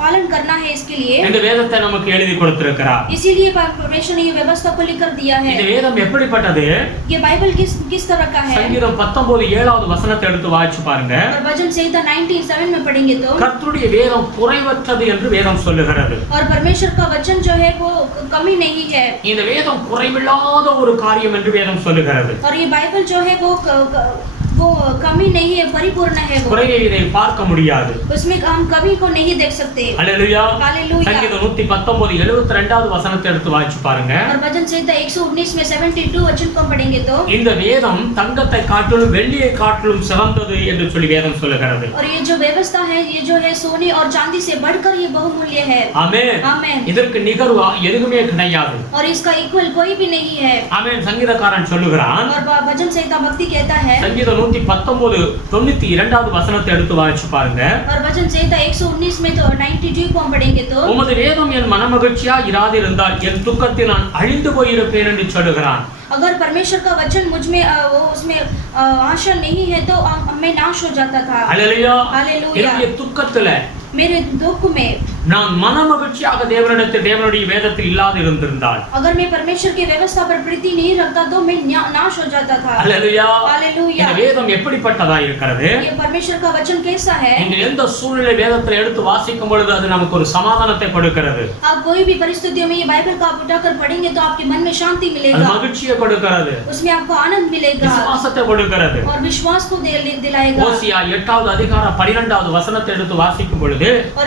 पालन करना है, इसके लिए இந்த வேதத்தை நமக்கு எழுதி கொடுத்திருக்கிறார். इसीलिए परमेश्वर ने ये व्यवस्था को लिख कर दिया है। இந்த வேதம் எப்படிப்பட்டது? ये बाइबल किस तरह का है? சங்கீதம் 19 7வது வசனத்தை எடுத்து வாசிச்சு பாருங்க. और भजन संहिता 97 में पढ़ेंगे तो கர்த்தருடைய வேதம் குறைவற்றது என்று வேதம் சொல்லுகிறது. और परमेश्वर का वचन जो है वो कमी नहीं है। இந்த வேதம் குறைவில்லாத ஒரு காரியம் என்று வேதம் சொல்லுகிறது. और ये बाइबल जो है वो कमी नहीं है, परिपूर्ण है। वो குறையை இதை பார்க்க முடியாது. उसमें हम कमी को नहीं देख सकते। அல்லேலூயா. हालेलुया। சங்கீதம் 119 72வது வசனத்தை எடுத்து வாசிச்சு பாருங்க. और भजन संहिता 119 में 72 वचन को पढ़ेंगे तो இந்த வேதம் தங்கத்தை காட்டிலும் வெள்ளியை காட்டிலும் சிறந்தது என்று சொல்லி வேதம் சொல்லுகிறது. और ये जो व्यवस्था है ये जो है सोने और चांदी से बढ़कर ये बहुमूल्य है। ஆமென். आमेन। இதற்கு நிகர் எதுவுமே கிடையாது. और इसका इक्वल कोई भी नहीं है। ஆமென். சங்கீதக்காரன் சொல்லுகிறான். और भजन संहिता भक्ति कहता है சங்கீதம் 119 92வது வசனத்தை எடுத்து வாசிச்சு பாருங்க. और भजन संहिता 119 में तो 92 को हम पढ़ेंगे तो உமது வேதம் என் மனமகிழ்ச்சியா இராதிருந்தால் என் துக்கத்தில் நான் அழிந்து போயிருப்பேன் என்று சொல்லுகிறான். अगर परमेश्वर का वचन मुझ में वो उसमें आशा नहीं है तो मैं नाश हो जाता था। அல்லேலூயா. हालेलुया। என்னுடைய துக்கத்துல मेरे दुख में நான் மனமகிழ்ச்சியாக தேவனுடைய வேதத்தில் இல்லாது இருந்திருந்தால், अगर मैं परमेश्वर की व्यवस्था पर प्रीति नहीं रखता तो मैं नाश हो जाता था। அல்லேலூயா. हालेलुया। இந்த வேதம் எப்படிப்பட்டதா இருக்கிறது? ये परमेश्वर का वचन कैसा है? நீங்கள் எந்த சூழ்நிலை வேதத்தில் எடுத்து வாசிக்கும் பொழுது அது நமக்கு ஒரு சமாதானத்தை கொடுக்கிறது. आप कोई भी परिस्थितियों में ये बाइबल का आप उठाकर पढ़ेंगे तो आपके मन में शांति அது मिलेगा, மகிழ்ச்சியை கொடுக்கிறது, उसमें आपको आनंद मिलेगा விசுவாசத்தை கொடுக்கிறது. और विश्वास को दिलाएगा। ஓசியா 8வது அதிகாரம் 12வது வசனத்தை எடுத்து வாசிக்கும் பொழுது और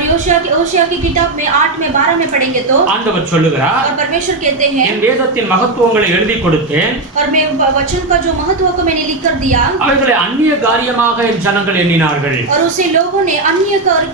ओशिया की किताब में 8 में 12 में पढ़ेंगे तो ஆண்டவர் சொல்லுகிறார், और परमेश्वर कहते हैं, என் வேதத்தின் மகத்துவங்களை எழுதி கொடுத்தேன், और मैं वचन का जो महत्व को मैंने लिख कर दिया, அவைகளை அந்நிய காரியமாக என் ஜனங்கள் எண்ணினார்கள். और उसे लोगों ने अन्य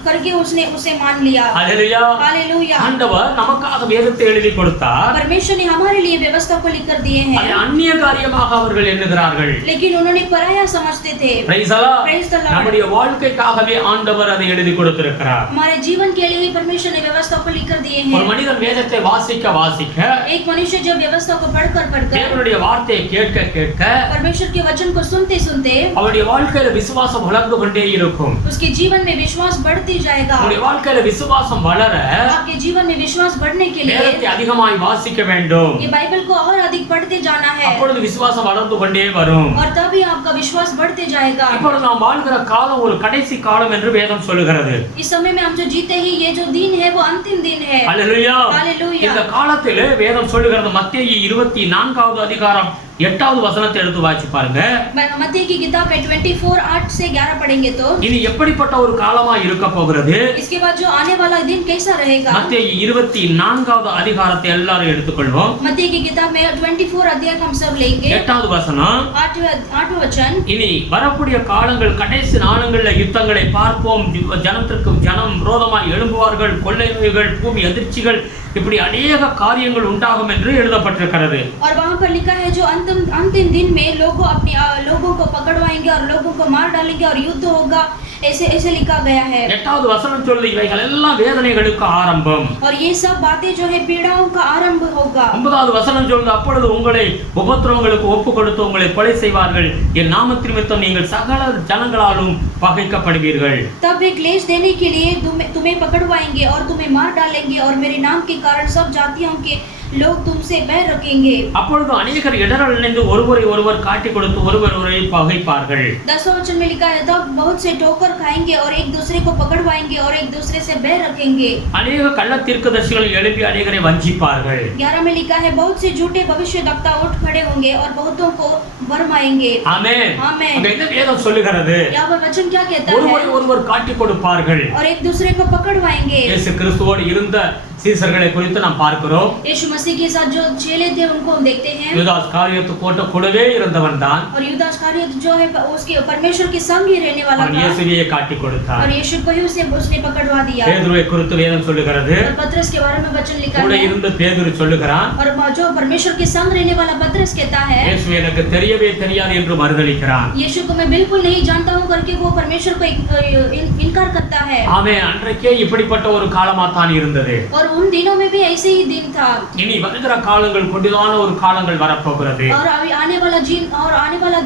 करके उसने उसे मान लिया। அல்லேலூயா. हालेलुया। ஆண்டவர் நமக்காக வேதத்தை எழுதி கொடுத்தார், परमेश्वर ने हमारे लिए व्यवस्था को लिख कर दिए அதை हैं, அந்நிய காரியமாக அவர்கள் எண்ணுகிறார்கள். लेकिन उन्होंने पराया समझते थे। Praise the Lord. Praise the Lord। நம்முடைய வாழ்க்கைக்காகவே ஆண்டவர் அதை எழுதி கொடுத்திருக்கிறார். हमारे जीवन के लिए ही परमेश्वर ने व्यवस्था को लिख कर दिए ஒரு हैं। மனிதன் வேதத்தை வாசிக்க வாசிக்க, एक मनुष्य जब व्यवस्था को पढ़कर தேவனுடைய வார்த்தையை கேட்க கேட்க परमेश्वर के वचन को सुनते सुनते அவருடைய வாழ்க்கையில விசுவாசம் வளர்ந்து கொண்டே இருக்கும். उसके जीवन में विश्वास बढ़ते जाएगा। அவருடைய வாழ்க்கையில விசுவாசம் வளர आपके जीवन में विश्वास बढ़ने के लिए வேதத்தை அதிகமாய் வாசிக்க வேண்டும். ये बाइबल को और अधिक पढ़ते जाना है, அப்பொழுது விசுவாசம் வளர்ந்து கொண்டே வரும். और तभी आपका विश्वास बढ़ते जाएगा। இப்பொழுது நாம் வாழ்கிற காலம் ஒரு கடைசி காலம் என்று வேதம் சொல்லுகிறது. इस समय में हम जो जीते ही ये जो दिन है वो अंतिम दिन है। அல்லேலூயா. हालेलुया। இந்த காலத்திலே வேதம் சொல்லுகிறது, மத்தேயு 24வது அதிகாரம் 8வது வசனத்தை எடுத்து வாசிச்சு பாருங்க. मत्ती की किताब में 24:8 से 11 पढ़ेंगे तो இனி எப்படிப்பட்ட ஒரு காலமா இருக்க போகிறது? इसके बाद जो आने वाला दिन कैसा रहेगा। மத்தேயு 24வது அதிகாரத்தை எல்லாரும் எடுத்துக்கொள்வோம். मत्ती की किताब में 24 अध्याय हम सब लेंगे। 8வது வசனம், 8वां वचन, இனி வரக்கூடிய காலங்கள் கடைசி நாளங்கள்ல யுத்தங்களை பார்ப்போம், ஜனத்திற்கு ஜனம் விரோதமாய் எழும்புவார்கள், கொள்ளை நோய்கள், பூமி அதிர்ச்சிகள், இப்படி अनेक காரியங்கள் உண்டாகும் என்று எழுதப்பட்டிருக்கிறது. और वहां पर लिखा है जो अंतिम दिन में लोगों को पकड़वाएंगे और लोगों को मार डालेंगे और युद्ध होगा, ऐसे लिखा गया है। 8வது வசனம் சொல்லுது, இவைகள் எல்லாம் வேதனைகளுக்கு ஆரம்பம். और ये सब बातें जो है पीड़ाओं का आरंभ होगा। 9வது வசனம் சொல்லுது, அப்பொழுது உங்களை உபத்திரவங்களுக்கு ஒப்பு கொடுத்து உங்களை கொலை செய்வார்கள், என் நாமத்தின் நிமித்தம் நீங்கள் சகல ஜனங்களாலும் பகைக்கப்படுவீர்கள். तब वे क्लेश देने के लिए तुम्हें पकड़वाएंगे और तुम्हें मार डालेंगे, और मेरे नाम के कारण सब जातियों के लोग तुमसे बैर रखेंगे। அப்பொழுது अनेகர் இடரல் இணைந்து ஒருவரை ஒருவர் காட்டிக் கொடுத்து ஒருவரை பகைப்பார்கள். 10वां वचन में लिखा है, तब बहुत से ठोकर खाएंगे और एक दूसरे को पकड़वाएंगे और एक दूसरे से बैर रखेंगे। अनेक कள்ள தீர்க்கதரிசிகள் எழுப்பி अनेகரை वंचिப்பார்கள். 11 में लिखा है, बहुत से झूठे भविष्यद्वक्ता उठ खड़े होंगे और बहुतों को भरमाएंगे। ஆமென். आमेन। அங்க என்ன வேதம் சொல்லுகிறது? यहाँ पर वचन क्या कहता ஒருவரை है? ஒருவர் காட்டிக் கொடுப்பார்கள். और एक दूसरे को पकड़वाएंगे। இயேசு கிறிஸ்துவோடு இருந்த சீசர்களை குறித்து நாம் பார்க்கிறோம். यीशु मसीह के साथ जो चेले थे उनको हम देखते हैं। யூதாஸ் காரியத்து கோட்ட கூடவே இருந்தவன் தான். और यूदास कारियोत जो है उसके परमेश्वर के संग ही रहने वाला அவன் था, இயேசுவையே காட்டிக் கொடுத்தான். और यीशु को ही उसने पकड़वा दिया। பேதுருவை குறித்து வேதம் சொல்லுகிறது, और पतरस के बारे में वचन लिखा கூட है, இருந்து பேதுரு சொல்லுகிறான், और जो परमेश्वर के संग रहने वाला पतरस कहता है, இயேசு எனக்கு தெரியவே தெரியாது என்று மறுதலிக்கிறான். यीशु को मैं बिल्कुल नहीं जानता हूं करके वो परमेश्वर को इनकार करता है। ஆமென். அன்றைக்கே இப்படிப்பட்ட ஒரு காலமா தான் இருந்தது. और उन दिनों में भी ऐसे ही दिन था। இனி வருகிற காலங்கள் கொடிதான ஒரு காலங்கள் வரப்போகிறது. और अभी आने वाला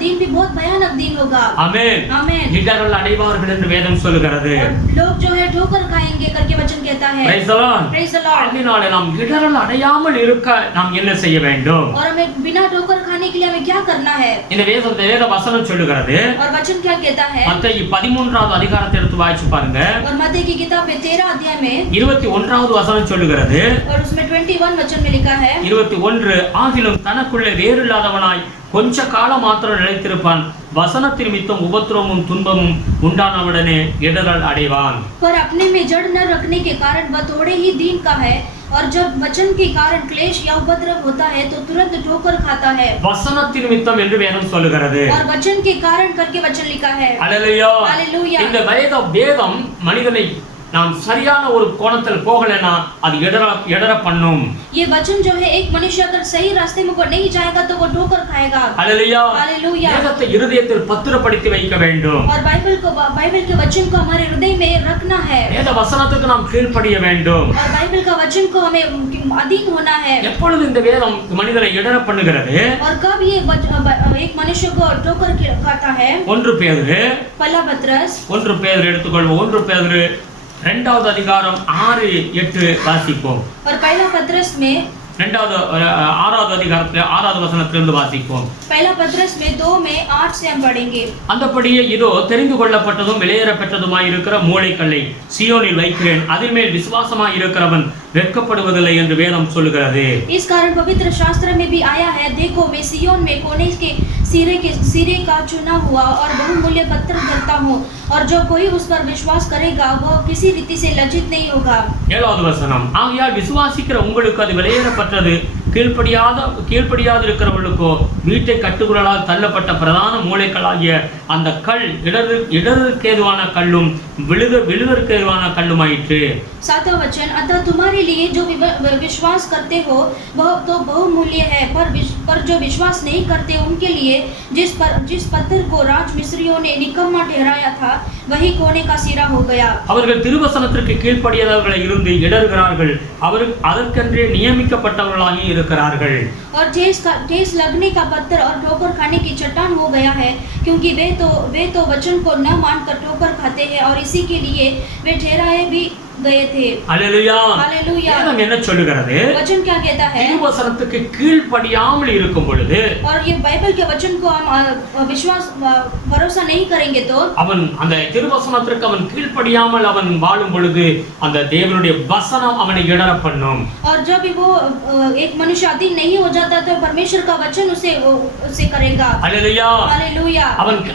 दिन भी बहुत भयानक दिन होगा। ஆமென். आमेन। இடர்கள் அடைவார்கள் என்று வேதம் சொல்லுகிறது. और लोग जो है ठोकर खाएंगे करके वचन कहता है। Praise the Lord. Praise the Lord। அதனால நாம் இடர்கள் அடையாமல் இருக்க நாம் என்ன செய்ய வேண்டும்? और हमें बिना ठोकर खाने के लिए हमें क्या करना है? இந்த வேத வசனம் சொல்லுகிறது. और वचन क्या कहता है? மத்தேயு 13வது அதிகாரத்தை எடுத்து வாசிச்சு பாருங்க. और मत्ती की किताब में 13 अध्याय में 21வது வசனம் சொல்லுகிறது. और उसमें 21 वचन में लिखा है, 21 ஆகிலும் தனக்குள்ளே வேறில்லாதவனாய் கொஞ்ச காலம் மாத்திரம் நிலைத்திருப்பான், வசனத்தின் நிமித்தம் உபத்திரமும் துன்பமும் உண்டானவுடனே இடர்கள் அடைவான். पर अपने में जड़ न रखने के कारण वह थोड़े ही दिन का है, और जब वचन के कारण क्लेश या उपद्रव होता है तो तुरंत ठोकर खाता है। வசனத்தின் நிமித்தம் என்று வேதம் சொல்லுகிறது. और वचन के कारण करके वचन लिखा है। அல்லேலூயா. हालेलुया। இந்த வேதம் மனிதனை நாம் சரியான ஒரு கோணத்தில் போகலைன்னா அது இடர பண்ணும். ये वचन जो है एक मनुष्य अगर सही रास्ते में को नहीं जाएगा तो वो ठोकर खाएगा। அல்லேலூயா. हालेलुया। வேதத்தை இருதயத்தில் பத்திரப்படுத்தி வைக்க வேண்டும். और बाइबल के वचन को हमारे हृदय में रखना है। வேத வசனத்துக்கு நாம் கீழ்ப்படிய வேண்டும். और बाइबल का वचन को हमें अधीन होना है। எப்பொழுது இந்த வேதம் மனிதனை இடர பண்ணுகிறது? और कब ये एक मनुष्य को ठोकर खाता है? 1 பேதுரு पहला पत्रस 1 பேதுரு எடுத்துக்கொள்வோம். 1 பேதுரு இரண்டாவது அதிகாரம் 6-8 வாசிப்போம். और पहला पत्रस में இரண்டாவது 6வது அதிகாரத்துல 6வது வசனத்திலிருந்து வாசிப்போம். पहला पत्रस में 2 में 8 से हम पढ़ेंगे. அந்தபடியே இதோ தெரிந்து கொள்ளப்பட்டதும் விலையேற பெற்றதுமாய் இருக்கிற மூளைக்கல்லை சீயோனில் வைக்கிறேன், அதில் மேல் விசுவாசமாய் இருக்கிறவன் வெட்கப்படுவதில்லை என்று வேதம் சொல்லுகிறது. इस कारण पवित्र शास्त्र में भी आया है, देखो मैं सिय्योन में कोने के सिरे का चुना हुआ और बहुमूल्य पत्थर धरता हूँ, और जो कोई उस पर विश्वास करेगा वह किसी रीति से लज्जित नहीं होगा. 7வது வசனம், ஆகையால் விசுவாசிக்கிற உங்களுக்கு அது விலையேறப்பட்டது, கீழ்ப்படியாது இருக்கிறவர்களுக்கோ வீட்டை கட்டுக்குறளால் தள்ளப்பட்ட பிரதான மூளைக்களாகிய அந்த கல் இடருக்கேதுவான கல்லும் விழுதற்கேதுவான கல்லுமாயிற்று. 7वां वचन, अतः तुम्हारे लिए जो विश्वास करते हो वह तो बहुमूल्य है, पर जो विश्वास नहीं करते उनके लिए जिस पत्थर को राज मिस्रियों ने निकम्मा ठहराया था वही कोने का सिरा हो गया. அவர்கள் திருவசனத்திற்கு கீழ்ப்படியாதவர்களாய் இருந்து இடறுகிறார்கள், அதற்கென்றே நியமிக்கப்பட்டவர்களாகி இருக்கிறார்கள். और ठेस लगने का पत्थर और ठोकर खाने की चट्टान हो गया है, क्योंकि वे तो वचन को न मानकर ठोकर खाते हैं और इसी के लिए वे ठहराए भी गए थे. हालेलुया. हालेलुया. வேதம் என்ன சொல்லுகிறது? वचन क्या कहता है? திருவசனத்துக்கு கீழ்ப்படியாமல் இருக்கும் பொழுது, और ये बाइबल के वचन को हम विश्वास भरोसा नहीं करेंगे तो அவன் அந்த திருவசனத்திற்கு அவன் கீழ்ப்படியாமல் அவன் வாழும் பொழுது அந்த தேவனுடைய வசனம் அவனை இடற பண்ணும். और जब भी वो एक मनुष्य अधीन नहीं हो जाता तो परमेश्वर का वचन उसे करेगा. हालेलुया. हालेलुया.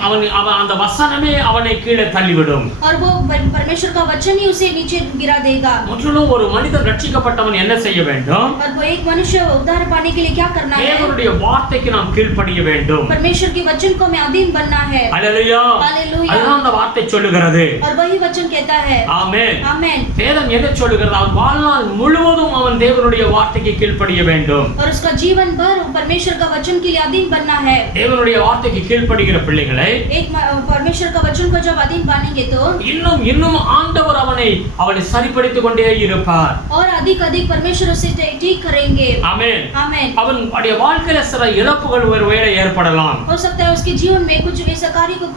அவன் அந்த வசனமே அவனை கீழே தள்ளிவிடும். और वो परमेश्वर का वचन ही उसे नीचे गिरा देगा. முற்றிலும் ஒரு மனிதன் ரட்சிக்கப்பட்டவன் என்ன செய்ய வேண்டும்? और वो एक मनुष्य उद्धार पाने के लिए क्या करना है? தேவனுடைய வார்த்தைக்கு நாம் கீழ்ப்படிய வேண்டும். परमेश्वर के वचन को हमें अधीन बनना है. हालेलुया. हालेलुया. அதுதான் அந்த வார்த்தை சொல்லுகிறது. और वही वचन कहता है. ஆமென். आमेन. வேதம் என்ன சொல்லுகிறது? அவன் வாழ்நாள் முழுவதும் அவன் தேவனுடைய வார்த்தைக்கு கீழ்ப்படிய வேண்டும். और उसका जीवन भर परमेश्वर का वचन के लिए अधीन बनना है. தேவனுடைய வார்த்தைக்கு கீழ்ப்படுகிற பிள்ளைகளை एक परमेश्वर का वचन को जब अधीन मानेंगे तो இன்னும் ஆண்டவர் அவனை சரிப்படுத்திக் கொண்டே இருப்பார். और अधिक परमेश्वर उसे ठीक करेंगे. आमेन. आमेन. அவனுடைய வாழ்க்கையில சில இழப்புகள் ஒருவேளை ஏற்படலாம். हो सकता है उसके जीवन में कुछ ऐसा कार्य को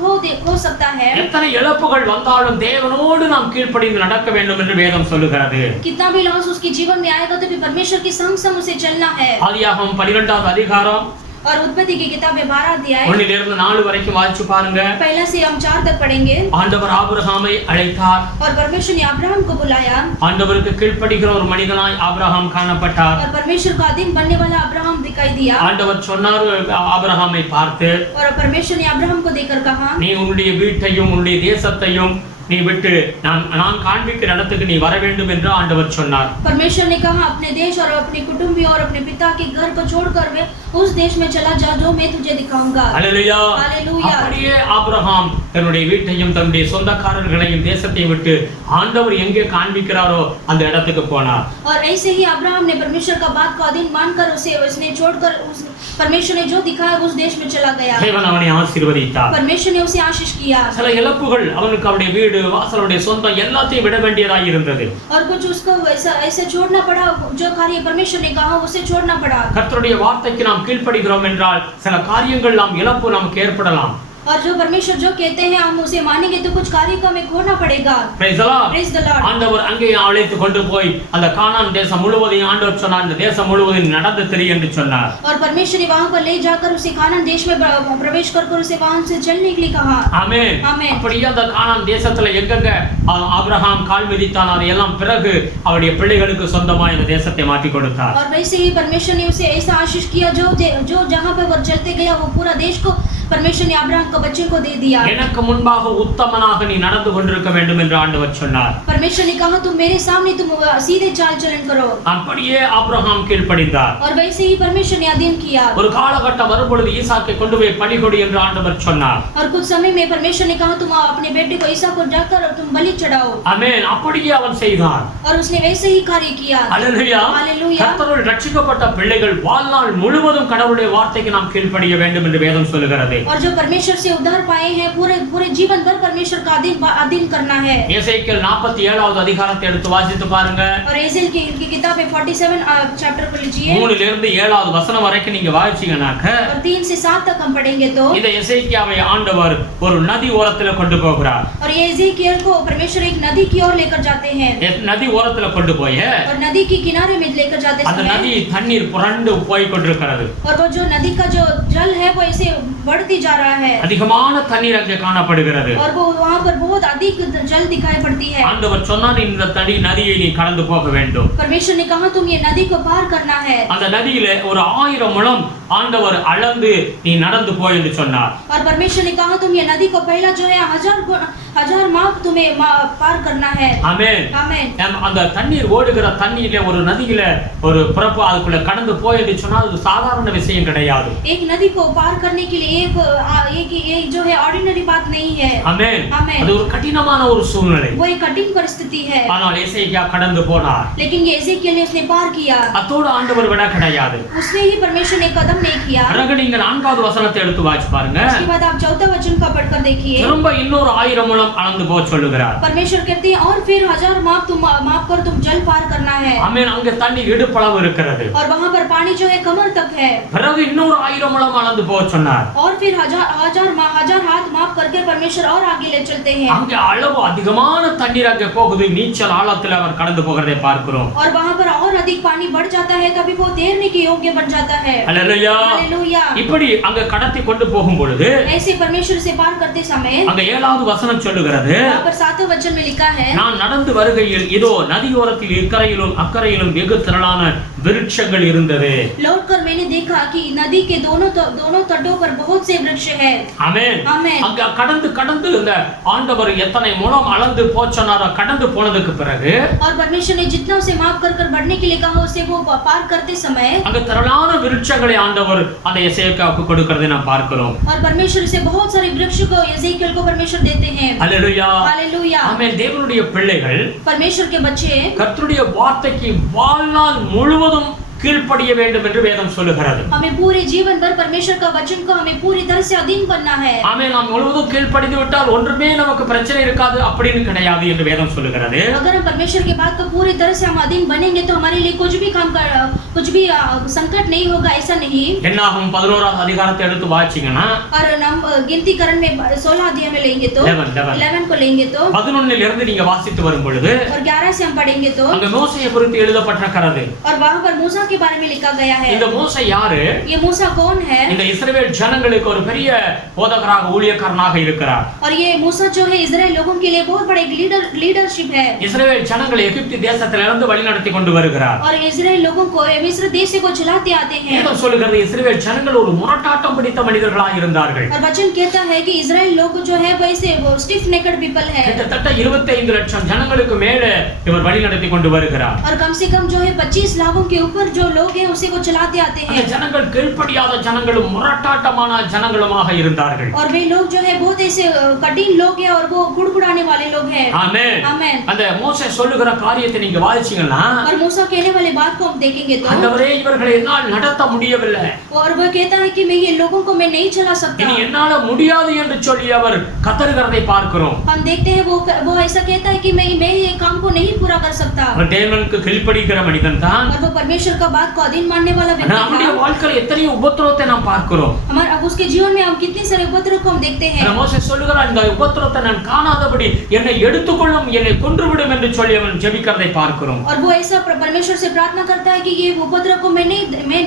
खो सकता है. எத்தனை இழப்புகள் வந்தாலும் தேவனோடு நாம் கீழ்ப்படிந்து நடக்க வேண்டும் என்று வேதம் சொல்லுகிறது. कितना भी लॉस उसके जीवन में आएगा तो भी परमेश्वर के संग उसे चलना है. ஆதியாகமம் 12வது அதிகாரம் और उत्पत्ति की किताब में 12 अध्याय 1 4 வரைக்கும் வாசிச்சு பாருங்க. पहला से हम 4 तक पढ़ेंगे. ஆண்டவர் ஆபிரகாமை அழைத்தார். और परमेश्वर ने अब्राहम को बुलाया. ஆண்டவருக்கு கீழ்ப்படிகிற ஒரு மனிதனாய் ஆபிரகாம் காணப்பட்டார். और परमेश्वर का अधीन बनने वाला अब्राहम दिखाई दिया. ஆண்டவர் சொன்னார் ஆபிரகாமை பார்த்து, और परमेश्वर ने अब्राहम को देखकर कहा, நீ உன்னுடைய வீட்டையும் உன்னுடைய தேசத்தையும் நீ விட்டு நான் காண்பிக்கிற இடத்துக்கு நீ வர வேண்டும் என்று ஆண்டவர் சொன்னார். परमेश्वर ने कहा अपने देश और अपने कुटुंबियों और अपने पिता के घर को छोड़कर वे उस देश में चला जा जो मैं तुझे दिखाऊंगा. हालेलुया. हालेलुया. அப்படியே ஆபிரகாம் தன்னுடைய வீட்டையும் தன்னுடைய சொந்தக்காரர்களையும் தேசத்தையும் விட்டு ஆண்டவர் எங்கே காண்பிக்கிறாரோ அந்த இடத்துக்கு போனார். और ऐसे ही अब्राहम ने परमेश्वर का बात को अधीन मानकर उसने छोड़कर परमेश्वर ने जो दिखाया उस देश में चला गया. தேவன் அவனை ஆசீர்வதித்தார். परमेश्वर ने उसे आशीष किया. சில இழப்புகள் அவனுக்கு அவருடைய வீடு வாசலுடைய சொந்தம் எல்லாத்தையும் விட வேண்டியதாக இருந்தது. और कुछ उसको ऐसे छोड़ना पड़ा, जो कार्य परमेश्वर ने कहा उसे छोड़ना पड़ा. கர்த்தருடைய வார்த்தைக்கு நாம் கீழ்ப்படிகிறோம் என்றால் சில காரியங்கள் நாம் இழப்பு நமக்கு ஏற்படலாம். और जो परमेश्वर जो कहते हैं हम उसे मानेंगे तो कुछ कार्य को हमें खोना पड़ेगा. Praise the Lord. Praise the Lord. ஆண்டவர் அங்கே அழைத்து கொண்டு போய் அந்த கானான் தேசம் முழுவதையும் ஆண்டவர் சொன்னார், இந்த தேசம் முழுவதையும் நடந்து திரி என்று சொன்னார். और परमेश्वर ने वहां पर ले जाकर उसे कानान देश में प्रवेश कर उसे वहां से चलने के लिए कहा. ஆமென். ஆமென். அப்படியே அந்த கானான் தேசத்துல எங்கெங்க ஆபிரகாம் கால் மிதித்தான் அதையெல்லாம் பிறகு அவருடைய பிள்ளைகளுக்கு சொந்தமாய் இந்த தேசத்தை மாற்றி கொடுத்தார். और वैसे ही परमेश्वर ने उसे ऐसा आशीष किया जो जहां पे वो चलते गया वो पूरा देश को परमेश्वर ने अब्राहम को बच्चे को दे दिया. எனக்கு முன்பாக உத்தமனாக நீ நடந்து கொண்டிருக்க வேண்டும் என்று ஆண்டவர் சொன்னார். परमेश्वर ने कहा तुम मेरे सामने तुम सीधे चाल चलन करो. அப்படியே ஆபிரகாம் கீழ்ப்படிந்தார். और वैसे ही परमेश्वर ने अधीन किया. ஒரு காலகட்டம் வரும்பொழுது ஈசாக்கை கொண்டு போய் பலி கொடு என்று ஆண்டவர் சொன்னார். और कुछ समय में परमेश्वर ने कहा तुम अपने बेटे को ईसा को जाकर तुम बलि चढ़ाओ. ஆமென். அப்படியே அவன் செய்தான். और उसने वैसे ही कार्य किया. அல்லேலூயா. हालेलुया. கர்த்தருடைய ரட்சிக்கப்பட்ட பிள்ளைகள் வாழ்நாள் முழுவதும் கடவுளுடைய வார்த்தைக்கு நாம் கீழ்ப்படிய வேண்டும் என்று வேதம் சொல்லுகிறது. और जो परमेश्वर से उद्धार पाए हैं पूरे पूरे जीवन भर परमेश्वर का अधीन करना है। எசேக்கியேல் 47வது அதிகாரத்தை எடுத்து வாசித்து பாருங்க. और एजेकियल की किताब है 47 चैप्टर को लीजिए 3 ல இருந்து 7வது வசனம் வரைக்கும் நீங்க வாசிச்சீங்கனாக்க और 3 से 7 तक हम पढ़ेंगे तो இந்த எசேக்கியாவை ஆண்டவர் ஒரு நதி ஓரத்துல கொண்டு போகிறார். और ये एजेकियल को परमेश्वर एक नदी की ओर लेकर जाते हैं நதி ஓரத்துல கொண்டு போய் और नदी के किनारे में लेकर जाते அந்த समय நதி தண்ணீர் புரண்டு போய் கொண்டிருக்கிறது. और वो जो नदी का जो जल है वो ऐसे बढ़ती जा रहा है அதிகமான தண்ணீர் அங்கே காணப்படுகிறது. और वो वहां पर बहुत अधिक जल दिखाई पड़ती है। ஆண்டவர் சொன்னார் இந்த நதியை நீ கடந்து போக வேண்டும். परमेश्वर ने कहा तुम ये नदी को पार करना है। அந்த நதியில ஒரு 1000 முழம் ஆண்டவர் அளந்து நீ நடந்து போய் என்று சொன்னார். और परमेश्वर ने कहा तुम ये नदी को पहला जो है 1000 माप तुम्हें पार करना है। ஆமென். आमेन। அந்த தண்ணீர் ஓடுகிற தண்ணீர்ல ஒரு நதியில ஒரு பிறப்பு அதுக்குள்ள கடந்து போய் என்று சொன்னால் அது சாதாரண விஷயம் கிடையாது. एक नदी को पार करने के लिए एक जो है ऑर्डिनरी बात नहीं है। ஆமென். आमेन। அது ஒரு கடினமான ஒரு சூழ்நிலை. वो एक कठिन परिस्थिति है ஆனால் எசேக்கியா கடந்து போனார். लेकिन ये एजेकियल ने उसने पार किया। அதோடு ஆண்டவர் விட கிடையாது. उसने ही परमेश्वर ने कदम नहीं किया। பிறகு நீங்கள் 4வது வசனத்தை எடுத்து வாசிச்சு பாருங்க. उसके बाद आप 4था वचन का पढ़कर देखिए திரும்ப இன்னொரு 1000 முழம் அளந்து போக சொல்லுகிறார். परमेश्वर कहते हैं और फिर 1000 माप कर तुम जल पार करना है। ஆமென். அங்க தண்ணி இடுப்பளவு இருக்கிறது. और वहां पर पानी जो है कमर तक है। பிறகு இன்னொரு 1000 முழம் அளந்து போக சொன்னார். और फिर हजार हाथ माप करके परमेश्वर और आगे ले चलते हैं। அங்க அளவு அதிகமான தண்ணீர் அங்க போகுது. நீச்சல் ஆழத்துல அவர் கடந்து போகிறதை பார்க்கிறோம். और वहां पर और अधिक पानी बढ़ जाता है तभी वो तैरने के योग्य बन जाता है। அல்லேலூயா. हालेलुया। இப்படி அங்க கடத்தி கொண்டு போகும் பொழுது ऐसे परमेश्वर से पार करते समय அங்க 7வது வசனம் சொல்லுகிறது, वहां पर 7वें वचन में लिखा है நான் நடந்து வருகையில் இதோ நதியோரத்தில் இக்கரையிலும் அக்கரையிலும் வெகு திரளான விருட்சங்கள் இருந்தது. लौटकर मैंने देखा कि नदी के दोनों तटों पर बहुत से वृक्ष हैं। ஆமென். ஆமென்। அங்க கடந்து இந்த ஆண்டவர் எத்தனை முழம் அளந்து போச்சனாரோ கடந்து போனதுக்கு பிறகு और परमेश्वर ने जितना उसे माफ कर बढ़ने के लिए कहा उसे वो पार करते समय அங்க திரளான விருட்சங்களை ஆண்டவர் அந்த எசேக்கியாவுக்கு கொடுக்கிறதை நாம் பார்க்கிறோம். और परमेश्वर से बहुत सारे वृक्ष को एजेकियल को परमेश्वर देते हैं। அல்லேலூயா. हालेलुया। ஆமென். தேவனுடைய பிள்ளைகள் परमेश्वर के बच्चे கர்த்தருடைய வார்த்தைக்கு வாழ்நாள் முழுவதும் கீழ்ப்படிய வேண்டும் என்று வேதம் சொல்லுகிறது. हमें पूरे जीवन भर परमेश्वर का वचन को हमें पूरी तरह से अधीन बनना है। ஆமென். நாம் முழுவதும் கீழ்ப்படிந்து விட்டால் ஒன்றுமே நமக்கு பிரச்சனை இருக்காது அப்படின்னு கிடையாது என்று வேதம் சொல்லுகிறது. अगर हम परमेश्वर की बात को पूरी तरह से हम अधीन बनेंगे तो हमारे लिए कुछ भी संकट नहीं होगा, ऐसा नहीं। என்னாகும் 11வது அதிகாரத்தை எடுத்து வாசிச்சீங்கன்னா और हम गिनती करण में 16 अध्याय में लेंगे तो 11 को लेंगे तो 11 இருந்து நீங்க வாசித்து வரும் பொழுது और 11 से हम पढ़ेंगे तो அங்க மோசேயை குறித்து எழுதப்பட்டிருக்கிறது. और वहां पर मूसा के बारे में लिखा गया है। இந்த மோசே யாரு? ये मूसा कौन है? இந்த இஸ்ரவேல் ஜனங்களுக்கு ஒரு பெரிய போதகராக ஊழியக்காரனாக இருக்கிறார். और ये मूसा जो है इजराइल लोगों के लिए बहुत बड़ा एक लीडरशिप है। இஸ்ரவேல் ஜனங்களை எகிப்து தேசத்திலிருந்து வழிநடத்தி கொண்டு வருகிறார். और इजराइल लोगों को मिस्र देश को चलाते आते हैं। வேதம் சொல்லுகிறது இஸ்ரவேல் ஜனங்கள் ஒரு முரட்டாட்டம் பிடித்த மனிதர்களாக இருந்தார்கள். और वचन कहता है कि इजराइल लोग जो है वैसे वो स्टिफ नेकेड पीपल है। கிட்டத்தட்ட 25 லட்சம் ஜனங்களுக்கு மேலே இவர் வழிநடத்தி கொண்டு வருகிறார். और कम से कम जो है 25 लाखों के ऊपर जो लोग हैं उसे को चलाते आते அந்த हैं। ஜனங்கள் கீழ்ப்படியாத ஜனங்களும் முரட்டாட்டமான ஜனங்களுமாக இருந்தார்கள். और वे लोग जो है बहुत ऐसे कठिन लोग हैं और वो गुड़गुड़ाने वाले लोग हैं। ஆமென். आमेन। அந்த மோசே சொல்லுகிற காரியத்தை நீங்க வாசிச்சீங்கன்னா और मूसा कहने वाली बात को हम देखेंगे तो ஆண்டவரே இவர்களை என்னால் நடத்த முடியவில்லை, और वो कहता है कि मैं ये लोगों को मैं नहीं चला सकता। இனி என்னால முடியாது என்று சொல்லி அவர் கதறுகிறதை பார்க்கிறோம். हम देखते हैं वो ऐसा कहता है कि मैं ये काम को नहीं पूरा कर सकता। அவர் தேவனுக்கு கீழ்ப்படிகிற மனிதன் தான். और वो परमेश्वर का बात को अधीन मानने वाला व्यक्ति நம்முடைய था। வாழ்க்கையில் எத்தனையோ உபத்திரவத்தை நாம் பார்க்கிறோம். हमारे अब उसके जीवन में हम कितने सारे उपद्रव को हम देखते हैं। மோசே சொல்லுகிறான் இந்த உபத்திரவத்தை நான் காணாதபடி என்னை எடுத்துக்கொள்ளும், என்னை கொன்றுவிடும் என்று சொல்லி அவன் ஜெபிக்கிறதை பார்க்கிறோம். और वो ऐसा परमेश्वर से प्रार्थना करता है कि ये उपद्रव को मैं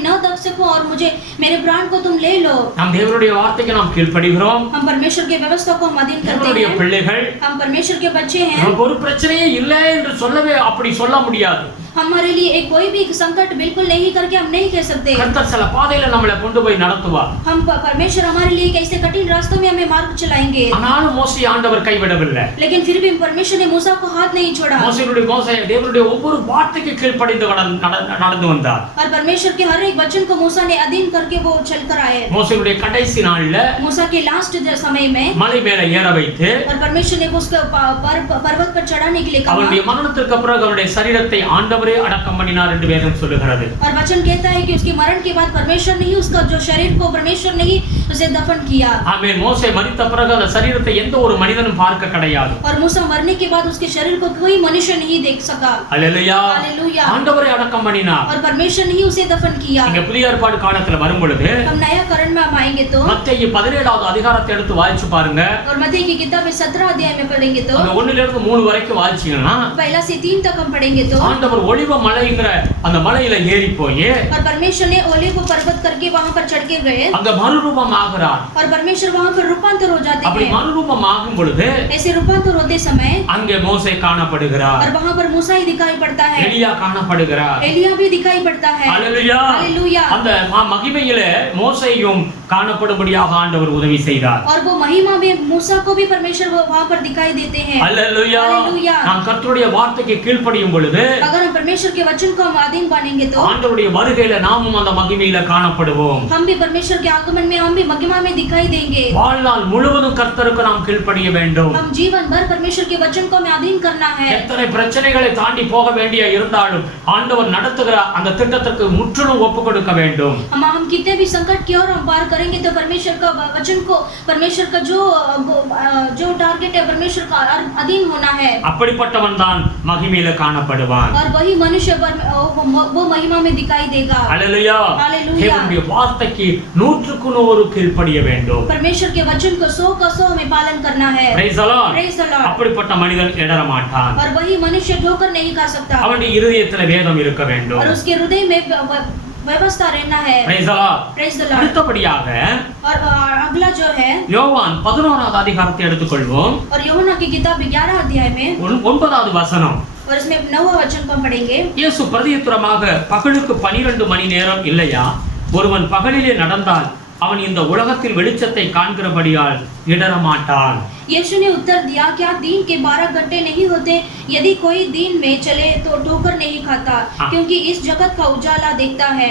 न देख सकूं और मुझे मेरे प्राण को तुम ले लो। நாம் தேவனுடைய வார்த்தைக்கு நாம் கீழ்ப்படிகிறோம். हम परमेश्वर के व्यवस्था को हम अधीन करते தேவனுடைய हैं। பிள்ளைகள் हम परमेश्वर के बच्चे हैं। நமக்கு ஒரு பிரச்சனையே இல்லை என்று சொல்லவே அப்படி சொல்ல முடியாது. हमारे लिए एक कोई भी संकट बिल्कुल नहीं करके हम नहीं कह सकते। கர்த்தர் சில பாதையில நம்மளை கொண்டு போய் நடத்துவார். हम परमेश्वर हमारे लिए कैसे कठिन रास्तों में हमें मार्ग चलाएंगे। ஆனாலும் மோசே ஆண்டவர் கைவிடவில்லை. लेकिन फिर भी परमेश्वर ने मूसा को हाथ नहीं छोड़ा। மோசே தேவனுடைய ஒவ்வொரு வார்த்தைக்கு கீழ்ப்படிந்து நடந்து வந்தார். और परमेश्वर के हर एक वचन को मूसा ने अधीन करके वो चलकर आए। மோசேயுடைய கடைசி நாள்ல मूसा के लास्ट समय में மலை மேல ஏற வைத்து और परमेश्वर ने उसको पर्वत पर चढ़ाने के लिए कहा। அவருடைய மரணத்திற்கு பிறகு அவருடைய சரீரத்தை ஆண்டவரே அடக்கம் பண்ணினார் என்று வேதம் சொல்லுகிறது. और वचन कहता है कि उसके मरण के बाद परमेश्वर ने ही उसका जो शरीर को परमेश्वर ने ही उसे दफन किया। ஆமென். மோசே மரித்த பிறகு அந்த சரீரத்தை எந்த ஒரு மனிதனும் பார்க்க கிடையாது. और मूसा मरने के बाद उसके शरीर को कोई मनुष्य नहीं देख सका। அல்லேலூயா. हालेलूया। ஆண்டவரை அடக்கம் பண்ணினார். और परमेश्वर ने ही उसे दफन किया। இங்க புதிய ஏற்பாடு காலத்துல வரும் பொழுது हम नया करण में हम आएंगे तो மத்தேயு 17வது அதிகாரத்தை எடுத்து வாசிச்சு பாருங்க. और मत्ती की किताब में 17 अध्याय में पढ़ेंगे तो அந்த 1 ல இருந்து 3 வரைக்கும் வாசிச்சீங்கன்னா पहला से 3 तक हम पढ़ेंगे तो ஆண்டவர் ஒலிவ மலைங்கிற அந்த மலையில ஏறி போய் और परमेश्वर ने ओलीव को पर्वत करके वहां पर चढ़ के गए அங்க மறுரூபம் ஆகிறார். और परमेश्वर वहां पर रूपांतर हो जाते அப்படி हैं। மறுரூபம் ஆகும் பொழுது ऐसे रूपांतर होते समय அங்கே மோசே காணப்படுகிறார். और वहां पर मूसा ही दिखाई पड़ता है, எலியா காணப்படுகிறார். एलिया भी दिखाई पड़ता है। அல்லேலூயா. हालेलूया। அந்த மகிமையிலே மோசேயும் காணப்படும்படியாக ஆண்டவர் உதவி செய்தார். और वो महिमा में मूसा को भी परमेश्वर वहां पर दिखाई देते हैं। அல்லேலூயா. हालेलूया। நாம் கர்த்தருடைய வார்த்தைக்கு கீழ்ப்படியும் பொழுது अगर हम परमेश्वर के वचन को हम अधीन बनेंगे तो ஆண்டவருடைய வருகையில நாமும் அந்த மகிமையில காணப்படுவோம். हम भी परमेश्वर के आगमन में हम भी महिमा में दिखाई देंगे। வாழ்நாள் முழுவதும் கர்த்தருக்கு நாம் கீழ்ப்படிய வேண்டும். हम जीवन भर परमेश्वर के वचन को हमें अधीन करना है। எத்தனை பிரச்சனைகளை தாண்டி போக வேண்டிய இருந்தாலும் ஆண்டவர் நடத்துகிற அந்த திட்டத்திற்கு முற்றிலும் ஒப்பு கொடுக்க வேண்டும். हम कितने भी संकट की ओर हम पार करेंगे तो परमेश्वर का वचन को परमेश्वर का जो टारगेट है परमेश्वर का अधीन होना है। அப்படிப்பட்டவன் தான் மகிமையில காணப்படுவான். और वही मनुष्य वो महिमा में दिखाई देगा। அல்லேலூயா. हालेलूया। தேவனுடைய வார்த்தைக்கு 100க்கு 100 கீழ்ப்படிய வேண்டும். परमेश्वर के वचन को 100 का 100 हमें पालन करना है। Praise the Lord. Praise the Lord। அப்படிப்பட்ட மனிதன் இடற மாட்டான். और वही मनुष्य ठोकर नहीं खा सकता। அவனுடைய இருதயத்தில் வேதம் இருக்க வேண்டும். और उसके हृदय में व्यवस्था रहना है। Praise the Lord. Praise the Lord। அடுத்தபடியாக और अगला जो है யோவான் 11வது அதிகாரத்தை எடுத்துக்கொள்வோம். और यूहन्ना की किताब 11 अध्याय में 9வது வசனம். और इसमें 9वां वचन को हम पढ़ेंगे। இயேசு பிரதியுத்தரமாக பகலுக்கு 12 மணி நேரம் இல்லையா? ஒருவன் பகலிலே நடந்தால் அவன் இந்த உலகத்தில் வெளிச்சத்தை காண்கிறபடியால் இடற மாட்டான். यीशु ने उत्तर दिया, क्या दिन के 12 घंटे नहीं होते? यदि कोई दिन में चले तो ठोकर नहीं खाता, क्योंकि इस जगत का उजाला देखता है।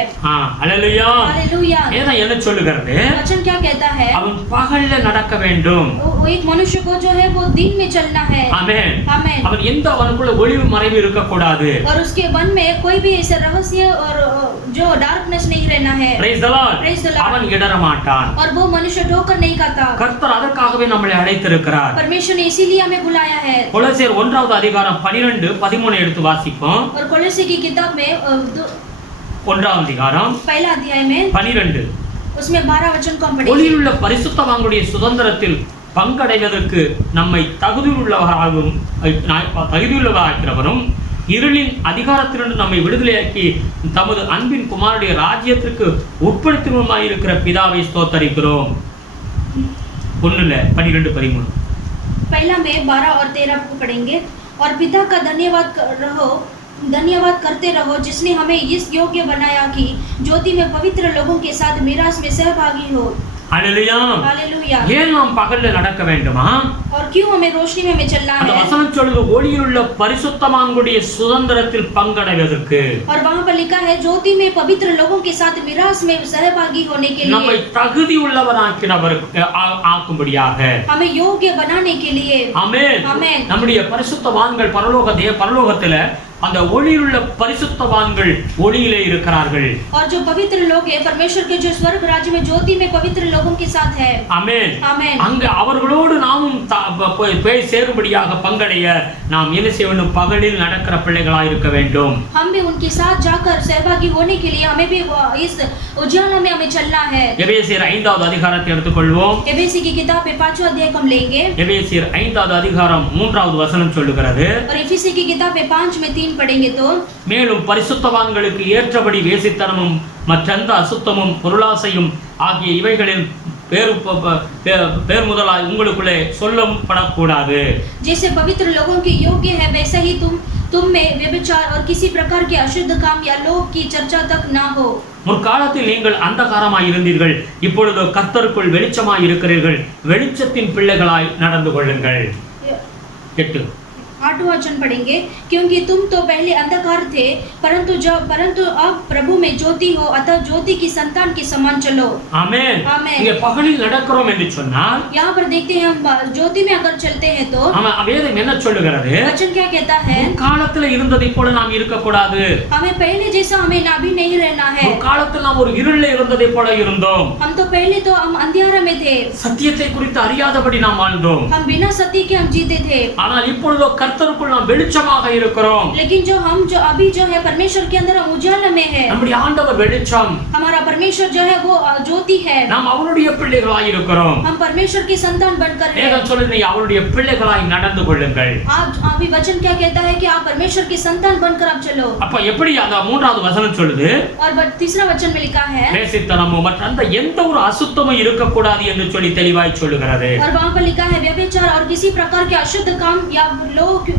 हालेलूया। हालेलूया। வேதம் என்ன சொல்லுகிறது? वचन क्या कहता है? அவன் பகல்ல நடக்க வேண்டும். वो एक मनुष्य को जो है वो दिन में चलना है। ஆமென். आमेन। அவன் எந்த அவனுக்குள்ள ஒளிவு மறைவு இருக்க கூடாது. और उसके मन में कोई भी ऐसा रहस्य और जो डार्कनेस नहीं रहना है। Praise the Lord. Praise the Lord। அவன் இடற மாட்டான். और वो मनुष्य ठोकर नहीं खाता। கர்த்தர் அதற்காகவே நம்மை அழைத்திருக்கிறார். परमेश्वर ने इसीलिए हमें बुलाया है। கொலோசியர் 1வது அதிகாரம் 12-13 எடுத்து வாசிப்போம். और कोलोसी की किताब में 1வது அதிகாரம் पहला अध्याय में 12 उसमें 12 वचन को हम पढ़ेंगे। ஒளியிலுள்ள பரிசுத்தவான்களுடைய சுதந்திரத்தில் பங்கடைவதற்கு நம்மை தகுதியுள்ளவராக்கிறவரும் இருளின் அதிகாரத்திலிருந்து நம்மை விடுதலையாக்கி தமது அன்பின் குமாரனுடைய ராஜ்யத்திற்கு உட்படுத்துவமாய் இருக்கிற பிதாவை ஸ்தோத்தரிக்கிறோம். 1:12-13 पहला में 12 और 13 को पढ़ेंगे। और पिता का धन्यवाद करते रहो जिसने हमें इस योग्य बनाया कि ज्योति में पवित्र लोगों के साथ मीरास में सहभागी हो। हालेलूया। हालेलूया। ஏன் நாம் பகல்ல நடக்க வேண்டுமா? और क्यों हमें रोशनी में चलना அந்த है? வசனம் சொல்லுது ஒளியிலுள்ள பரிசுத்தவான்களுடைய சுதந்திரத்தில் பங்கடைவதற்கு. और वहां पर लिखा है ज्योति में पवित्र लोगों के साथ मीरास में सहभागी होने के நம்மை लिए, தகுதி உள்ளவராக்கினவர் ஆக்கும்படியாக. हमें योग्य बनाने के लिए। ஆமென். आमेन। நம்முடைய பரிசுத்தவான்கள் பரலோகத்துல அந்த ஒளியிலுள்ள பரிசுத்தவான்கள் ஒளியிலே இருக்கிறார்கள். और जो पवित्र लोग हैं परमेश्वर के जो स्वर्ग राज्य में ज्योति में पवित्र लोगों के साथ है। ஆமென். आमेन। அங்க அவர்களோடு நாமும் போய் சேரும்படியாக பங்கடைய நாம் என்ன செய்ய வேண்டும்? பகலில் நடக்கிற பிள்ளைகளாய் இருக்க வேண்டும். हम भी उनके साथ जाकर सहभागी होने के लिए हमें भी इस उजाला में हमें चलना है। எபேசியர் 5வது அதிகாரத்தை எடுத்துக்கொள்வோம். एफेसी की किताब में 5वां अध्याय को हम लेंगे। எபேசியர் 5வது அதிகாரம் 3வது வசனம் சொல்லுகிறது. और एफेसी की किताब में 5 में 3 पढ़ेंगे तो மேலும் பரிசுத்தவான்களுக்கு ஏற்றபடி வேசித்தனமும் மற்றெந்த அசுத்தமும் பொருளாசையும் ஆகிய இவைகளில் பேர் முதலாய் உங்களுக்குள்ளே சொல்லப்படக்கூடாது. जैसे पवित्र लोगों के योग्य है वैसे ही तुम में व्यभिचार और किसी प्रकार के अशुद्ध काम या लोभ की चर्चा तक ना हो। முற்காலத்தில் நீங்கள் அந்தகாரமாய் இருந்தீர்கள், இப்பொழுது கர்த்தருக்குள் வெளிச்சமாய் இருக்கிறீர்கள். வெளிச்சத்தின் பிள்ளைகளாய் நடந்து கொள்ளுங்கள். 8 8वां वचन पढ़ेंगे, क्योंकि तुम तो पहले अंधकार थे परंतु अब प्रभु में ज्योति हो, अतः ज्योति की संतान के समान चलो। ஆமென். ஆமென். இங்கே பகலில் நடக்கிறோம் என்று சொன்னால் यहाँ पर देखते हैं हम ज्योति में अगर चलते हैं तो வேதம் என்ன சொல்லுகிறது? वचन क्या कहता है? காலத்துல இருந்ததை போல நாம் இருக்க கூடாது. हमें पहले जैसा हमें अभी नहीं रहना है। காலத்துல நாம் ஒரு இருளில் இருந்ததை போல இருந்தோம். हम तो पहले तो हम अंधियारे में थे, சத்தியத்தை குறித்து அறியாதபடி நாம் வாழ்ந்தோம். हम बिना सत्य के हम जीते थे। ஆனால் இப்பொழுதோ கர்த்தருக்குள் நாம் வெளிச்சமாக இருக்கிறோம். लेकिन जो अभी जो है परमेश्वर के अंदर हम उजाला में है। நம்முடைய ஆண்டவர் வெளிச்சம். हमारा परमेश्वर जो है वो ज्योति है। நாம் அவருடைய பிள்ளைகளாய் இருக்கிறோம். हम परमेश्वर की संतान बनकर हैं। வேதம் சொல்லுது அவருடைய பிள்ளைகளாய் நடந்து கொள்ளுங்கள். आप अभी वचन क्या कहता है कि आप परमेश्वर की संतान बनकर आप चलो। அப்ப எப்படி அந்த மூன்றாவது வசனம் சொல்லுது? और तीसरा वचन में लिखा है வேசித்தனமோ மற்ற அந்த எந்த ஒரு அசுத்தமும் இருக்க கூடாது என்று சொல்லி தெளிவாய் சொல்லுகிறது. और वहां पर लिखा है व्यभिचार और किसी प्रकार के अशुद्ध काम या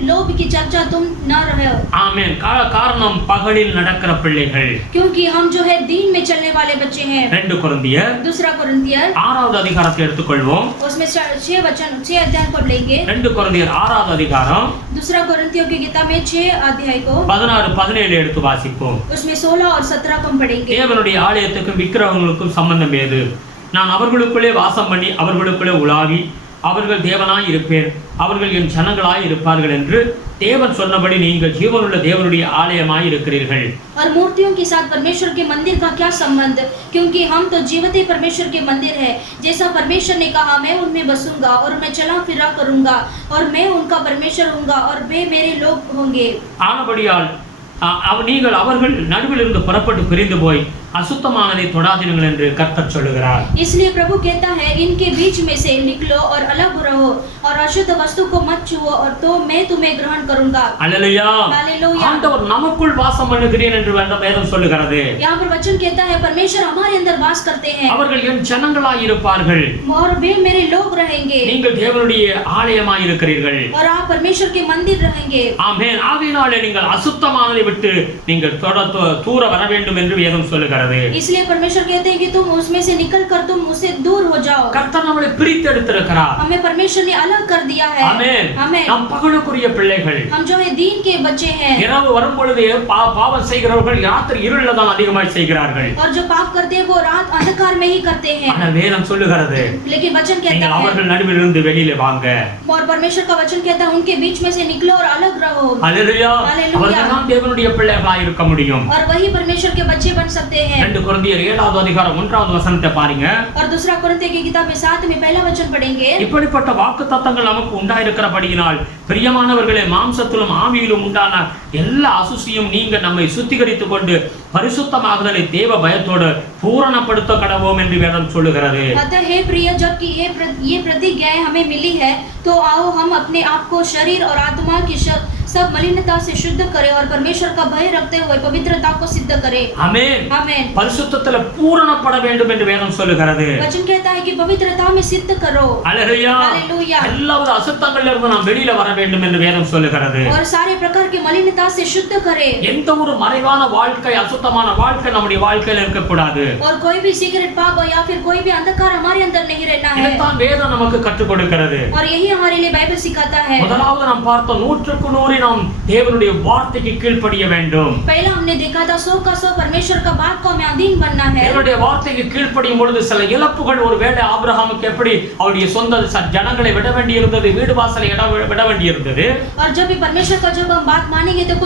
लोभ की चर्चा तुम न रहो। ஆமென். காரணம் பகலில் நடக்கிற பிள்ளைகள். क्योंकि हम जो है दिन में चलने वाले बच्चे हैं। 2 கொரிந்தியர் दूसरा कोरिन्थियर 6வது அதிகாரத்தை எடுத்துக்கொள்வோம். उसमें 6 अध्याय पढ़ लेंगे। 2 கொரிந்தியர் 6வது அதிகாரம் दूसरा कोरिन्थियों की किताब में 6 अध्याय को 16 17 எடுத்து வாசிப்போம். उसमें 16 और 17 को हम पढ़ेंगे। தேவனுடைய ஆலயத்துக்கும் விக்கிரகங்களுக்கும் சம்பந்தம் ஏது? நான் அவர்களுக்குள்ளே வாசம் பண்ணி அவர்களுக்குள்ளே உலாவி அவர்கள் தேவனாய் இருப்பேன், அவர்கள் என் ஜனங்களாய் இருப்பார்கள் என்று தேவன் சொன்னபடி நீங்கள் ஜீவனுள்ள தேவனுடைய ஆலயமாய் இருக்கிறீர்கள். और मूर्तियों के साथ परमेश्वर के मंदिर का क्या संबंध? क्योंकि हम तो जीवते परमेश्वर के मंदिर है। जैसा परमेश्वर ने कहा मैं उनमें बसूंगा और मैं चला फिरा करूंगा और मैं उनका परमेश्वर हूँगा और वे मेरे लोग होंगे। ஆனபடியால் நீங்கள் அவர்கள் நடுவில் இருந்து புறப்பட்டு பிரிந்து போய் அசுத்தமானதை தொடாதீர்கள் என்று கர்த்தர் சொல்லுகிறார். इसलिए प्रभु कहता है इनके बीच में से निकलो और अलग रहो और अशुद्ध वस्तु को मत छुओ और तो मैं तुम्हें ग्रहण करूंगा। அல்லேலூயா. हालेलुया। ஆண்டவர் நமக்குள் வாசம் பண்ணுகிறேன் என்று வேதம் சொல்லுகிறது. यहाँ पर वचन कहता है परमेश्वर हमारे अंदर वास करते हैं அவர்கள் என் ஜனங்களாய் இருப்பார்கள், और वे मेरे लोग रहेंगे நீங்கள் தேவனுடைய ஆலயமாய் இருக்கிறீர்கள். और आप परमेश्वर के मंदिर रहेंगे। ஆமென். ஆகையினாலே நீங்கள் அசுத்தமானதை விட்டு நீங்கள் தூர வர வேண்டும் என்று வேதம் சொல்லுகிறது. इसलिए परमेश्वर कहते हैं कि तुम उसमें से निकलकर तुम उससे दूर हो जाओ। கர்த்தர் நம்மை பிரித்தெடுத்திருக்கிறார். हमें परमेश्वर ने अलग कर दिया है। ஆமென். आमेन। நாம் பகலுக்குரிய பிள்ளைகள். हम जो है दिन के बच्चे हैं। இரவு வரும் பொழுது பாவம் செய்கிறவர்கள் ராத்திரி இருளில் தான் அதிகமாய் செய்கிறார்கள். और जो पाप करते हैं वो रात अंधकार में ही करते हैं। ஆனால் வேதம் சொல்லுகிறது लेकिन वचन कहता நீங்கள் है அவர்கள் நடுவில் இருந்து வெளியில வாங்க. और परमेश्वर का वचन कहता है उनके बीच में से निकलो और अलग रहो। அல்லேலூயா. हालेलुया। அவர்கள் தான் தேவனுடைய பிள்ளைகளாய் இருக்க முடியும். और वही परमेश्वर के बच्चे बन सकते हैं। 2 கொரிந்தியர் 7வது அதிகாரம் 1வது வசனத்தை பாருங்க. और दूसरा कोरिन्थियों की किताब में 7 में पहला वचन पढ़ेंगे। இப்படிப்பட்ட வாக்குத்தத்தங்கள் நமக்கு உண்டாயிருக்கிறபடியினால் பிரியமானவர்களே மாம்சத்திலும் ஆவியிலும் உண்டான எல்லா அசுசியும் நீங்க நம்மை சுத்திகரித்துக் கொண்டு பரிசுத்தமாகுதலை தேவ பயத்தோடு பூரணப்படுத்த கடவோம் என்று வேதம் சொல்லுகிறது. अतः हे प्रिय, जबकि ये प्रतिज्ञाएं हमें मिली है तो आओ हम अपने आप को शरीर और आत्मा की सब मलिनता से शुद्ध करें और परमेश्वर का भय रखते हुए पवित्रता को सिद्ध करें। ஆமென். आमेन। பரிசுத்தத்திலே பூரணப்பட வேண்டும் என்று வேதம் சொல்லுகிறது. वचन कहता है कि पवित्रता में सिद्ध करो। அல்லேலூயா. हालेलुया। எல்லாவித அசுத்தங்கள்ல இருந்து நாம் வெளியில வர வேண்டும் என்று வேதம் சொல்லுகிறது. और सारे प्रकार की मलिनता से शुद्ध करें। எந்த ஒரு மறைவான வாழ்க்கை அசுத்தமான வாழ்க்கை நம்முடைய வாழ்க்கையில இருக்க கூடாது. और कोई भी सिगरेट पाप या फिर कोई भी अंधकार हमारे अंदर नहीं रहना है। இதைத்தான் வேதம் நமக்கு கற்றுக் கொடுக்கிறது. और यही हमारे लिए बाइबल सिखाता है। முதலாவது நாம் பார்த்தோம் 100க்கு 100 நாம் தேவனுடைய வார்த்தைக்கு கீழ்ப்படிய வேண்டும். पहला हमने देखा था 100 का 100 परमेश्वर का बात को हमें अधीन बनना है। தேவனுடைய வார்த்தைக்கு கீழ்ப்படியும் பொழுது சில இழப்புகள் ஒருவேளை ஆபிரகாமுக்கு எப்படி அவருடைய சொந்த ஜனங்களை விட வேண்டியிருந்தது, வீடு வாசலை விட வேண்டியிருந்தது. और जब भी परमेश्वर का जब हम बात मानेंगे तो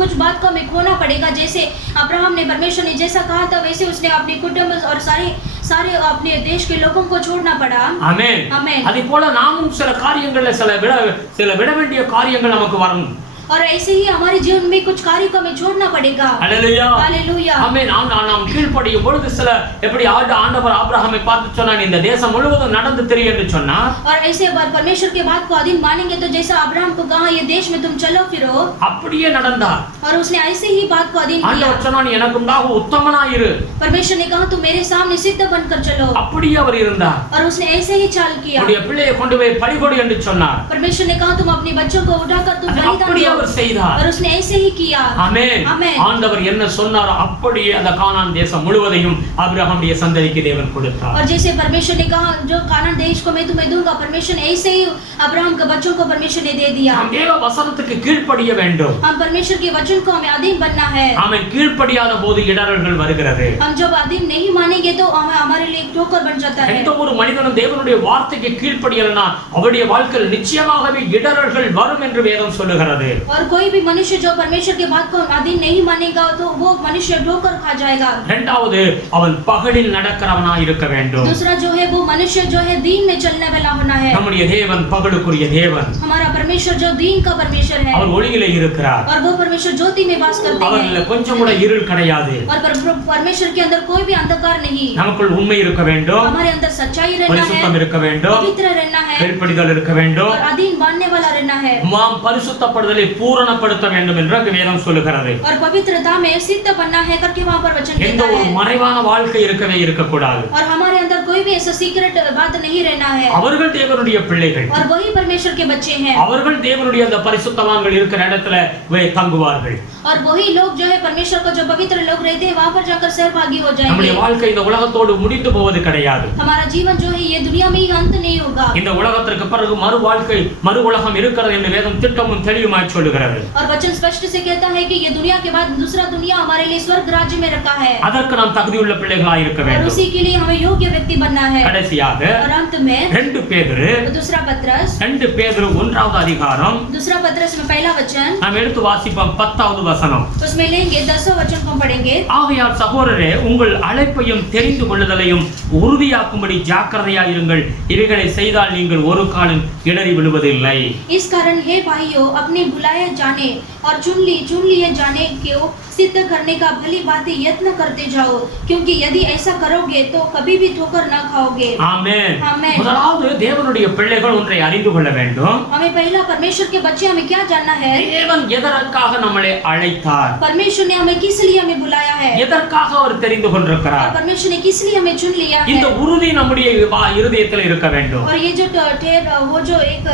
कुछ बात को हमें खोना पड़ेगा। जैसे अब्राहम ने परमेश्वर ने जैसा कहा था वैसे उसने अपने कुटुंब और सारे अपने देश के लोगों को छोड़ना पड़ा। ஆமென். आमेन। அதே போல நாமும் சில காரியங்கள்ல சில விட வேண்டிய காரியங்கள் நமக்கு வரும். और ऐसे ही हमारे जीवन में कुछ कार्य को हमें छोड़ना पड़ेगा। அல்லேலூயா. हालेलुया। ஆமென். நாம் கீழ்ப்படியும் பொழுது சில எப்படி ஆண்டவர் ஆபிரகாமை பார்த்து சொன்னார் இந்த தேசம் முழுவதும் நடந்து திரி என்று சொன்னார். और ऐसे परमेश्वर के बात को अधीन मानेंगे तो जैसा अब्राहम को कहा ये देश में तुम चलो फिरो, அப்படியே நடந்தார். और उसने ऐसे ही बात को अधीन किया। ஆண்டவர் சொன்னார் எனக்கு உண்டாக உத்தமனாயிரு. परमेश्वर ने कहा तू मेरे सामने सिद्ध बनकर चलो, அப்படியே அவர் இருந்தார். और उसने ऐसे ही चाल किया। உடைய பிள்ளையை கொண்டு போய் பலிகொடு என்று சொன்னார். परमेश्वर ने कहा तुम अपने बच्चों को उठाकर तुम बलिदान அப்படியே दो, அவர் செய்தார். और उसने ऐसे ही किया. ஆமென். ஆமென். ஆண்டவர் என்ன சொன்னாரோ அப்படியே அந்த கானான் தேசம் முழுவதையும் ஆபிரகாமுடைய சந்ததிக்கு தேவன் கொடுத்தார். और जैसे परमेश्वर ने कहा जो कानान देश को मैं तुम्हें दूंगा, परमेश्वर ने ऐसे ही अब्राहम के बच्चों को परमेश्वर ने दे दिया. நாம் தேவ வசனத்துக்கு கீழ்ப்படிய வேண்டும். हम परमेश्वर के वचन को हमें अधीन बनना है. ஆமென். கீழ்ப்படியாத போது இடறல்கள் வருகிறது. हम जब अधीन नहीं मानेंगे तो हमारे लिए ठोकर बन जाता है. எந்த ஒரு மனிதனும் தேவனுடைய வார்த்தைக்கு கீழ்ப்படியலனா அவருடைய வாழ்க்கையில் நிச்சயமாகவே இடறல்கள் வரும் என்று வேதம் சொல்லுகிறது. और कोई भी मनुष्य जो परमेश्वर की बात को अधीन नहीं मानेगा तो वो मनुष्य ठोकर खा जाएगा. இரண்டாவது அவன் பகலில் நடக்கிறவனாய் இருக்க வேண்டும். दूसरा जो है वो मनुष्य जो है दिन में चलने वाला होना है. நம்முடைய தேவன் பகலுக்குரிய தேவன். हमारा परमेश्वर जो दिन का परमेश्वर है அவர் ஒளியிலே இருக்கிறார். और वो परमेश्वर ज्योति में वास करते हैं. அவரில் கொஞ்சம் கூட இருள் கிடையாது. और परमेश्वर के अंदर कोई भी अंधकार नहीं. நமக்குள் உண்மை இருக்க வேண்டும். हमारे अंदर सच्चाई रहना है, பரிசுத்தம் இருக்க வேண்டும். पवित्र रहना है கீழ்ப்படிதல் இருக்க வேண்டும். और अधीन मानने वाला रहना है. நாம் பரிசுத்தப்படுதலை பூரணப்படுத்த வேண்டும் என்று வேதம் சொல்லுகிறது. और पवित्रता में सिद्ध बनना है करके वहां पर वचन எந்த कहता ஒரு है. மறைவான வாழ்க்கை இருக்கவே இருக்கக்கூடாது. और हमारे अंदर कोई भी ऐसा सीक्रेट बात नहीं रहना है. அவர்கள் தேவனுடைய பிள்ளைகள். और वही परमेश्वर के बच्चे हैं. அவர்கள் தேவனுடைய அந்த பரிசுத்தவான்கள் இருக்கிற இடத்துல தங்குவார்கள். और वही लोग जो है परमेश्वर को जो पवित्र लोग रहते हैं वहां पर जाकर सहभागी हो நம்முடைய जाएंगे. வாழ்க்கை இந்த உலகத்தோடு முடிந்து போவது கிடையாது. हमारा जीवन जो है ये दुनिया में ही अंत नहीं होगा. இந்த உலகத்திற்கு பிறகு மறு வாழ்க்கை மறு உலகம் இருக்கிறது என்று வேதம் திட்டமும் தெளிவுமாய் சொல்லுகிறது. और वचन स्पष्ट से कहता है कि ये दुनिया के बाद दूसरा दुनिया हमारे लिए स्वर्ग राज्य में रखा है. அதற்கு நாம் தகுதியுள்ள பிள்ளைகளாய் இருக்க और வேண்டும். उसी के लिए हमें योग्य व्यक्ति बनना है. கடைசியாக और अंत में 2 பேதுரு दूसरा पत्रस 1வது அதிகாரம் दूसरा पत्रस में पहला वचन நாம் எடுத்து வாசிப்போம் 10வது வசனம். उसमें लेंगे 10वां वचन को पढ़ेंगे. ஆகையால் சகோதரரே உங்கள் அழைப்பையும் தெரிந்து கொள்ளுதலையும் உறுதியாக்கும்படி ஜாக்கிரதையாய் இருங்கள். இவைகளை செய்தால் நீங்கள் ஒரு காலம் இடறி விழுவதில்லை. इस कारण हे भाइयों अपने बुलाए जाने और चुन लिए जाने को सिद्ध करने का भली भांति यत्न करते जाओ, क्योंकि यदि ऐसा करोगे तो कभी भी ठोकर न खाओगे. ஆமென். ஆமென். முதலாவது தேவனுடைய பிள்ளைகள் ஒன்றை அறிந்து கொள்ள வேண்டும். हमें पहला परमेश्वर के बच्चे हमें क्या जानना है? தேவன் எதற்காக நம்மளை அழைத்தார்? परमेश्वर ने हमें किस लिए हमें बुलाया है? எதற்காக அவர் தெரிந்து கொண்டிருக்கிறார்? और परमेश्वर ने किस लिए हमें चुन लिया है? இந்த உறுதி நம்முடைய இருதயத்தில் இருக்க வேண்டும். और ये जो वो जो एक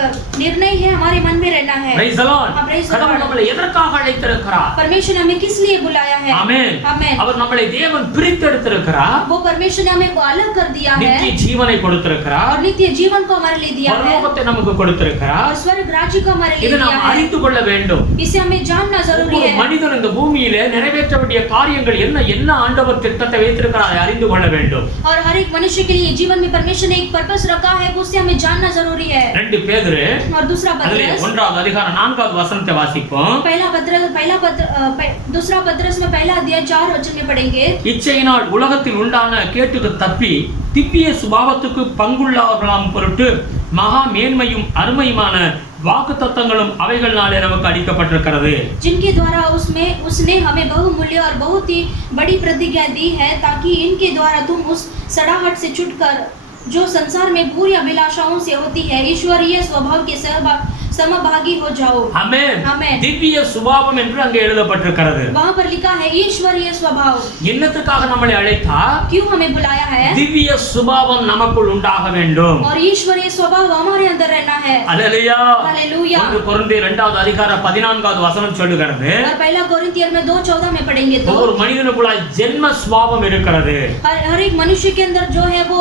निर्णय है हमारे मन में रहना है. Praise the Lord. हाँ, praise the கடவுள் Lord. நம்மளை எதற்காக அழைத்திருக்கிறார்? परमेश्वर ने हमें किस लिए बुलाया है? ஆமென். आमेन. அவர் நம்மளை தேவன் பிரித்தெடுத்திருக்கிறார். वो परमेश्वर ने हमें अलग कर दिया है நித்திய ஜீவனை கொடுத்திருக்கிறார். और नित्य जीवन को हमारे लिए दिया है பரலோகத்தை நமக்கு கொடுத்திருக்கிறார். और स्वर्ग राज्य को हमारे लिए இதை दिया நாம் है. அறிந்து கொள்ள வேண்டும். इसे हमें जानना जरूरी ஒவ்வொரு है. மனிதன் இந்த பூமியிலே நிறைவேற்ற வேண்டிய காரியங்கள் என்ன ஆண்டவர் திட்டத்தை வைத்திருக்கிறார் அதை அறிந்து கொள்ள வேண்டும். और हर एक मनुष्य के लिए जीवन में परमेश्वर ने एक पर्पस रखा है, उसे हमें जानना जरूरी है. 2 பேதுரு और दूसरा அதிலே पत्रस 1வது அதிகாரம் 4வது வசனத்தை வாசிப்போம். दूसरा पत्रस में पहला अध्याय 4 वचन में पढ़ेंगे. இச்சையினால் உலகத்தில் உண்டான கேட்டுக்கு தப்பி திவ்ய சுபாவத்துக்கு பங்குள்ளவர்களாம் பொருட்டு மகா மேன்மையும் அருமையுமான வாக்குத்தத்தங்களும் அவைகள்னாலே நமக்கு அளிக்கப்பட்டிருக்கிறது. जिनके द्वारा उसने हमें बहुमूल्य और बहुत ही बड़ी प्रतिज्ञा दी है, ताकि इनके द्वारा तुम उस सड़ाहट से छुटकर जो संसार में बुरी अभिलाषाओं से होती है ईश्वरीय स्वभाव के समभागी हो जाओ. ஆமென். ஆமென். திவ்ய சுபாவம் என்று அங்கே எழுதப்பட்டிருக்கிறது. वहाँ पर लिखा है ईश्वरीय स्वभाव. என்னத்துக்காக நம்மளை அழைத்தார்? क्यों हमें बुलाया है? திவ்ய சுபாவம் நமக்குள் உண்டாக வேண்டும். और ईश्वरीय स्वभाव हमारे अंदर रहना है. அல்லேலூயா. हालेलुया. 1 கொரிந்தியர் 2வது அதிகாரம் 14வது வசனம் சொல்லுகிறது. और पहला कोरिन्थियर में 2:14 में पढ़ेंगे तो ஒவ்வொரு மனிதனுக்குள்ளாய் ஜென்ம சுபாவம் இருக்கிறது. हर एक मनुष्य के अंदर जो है वो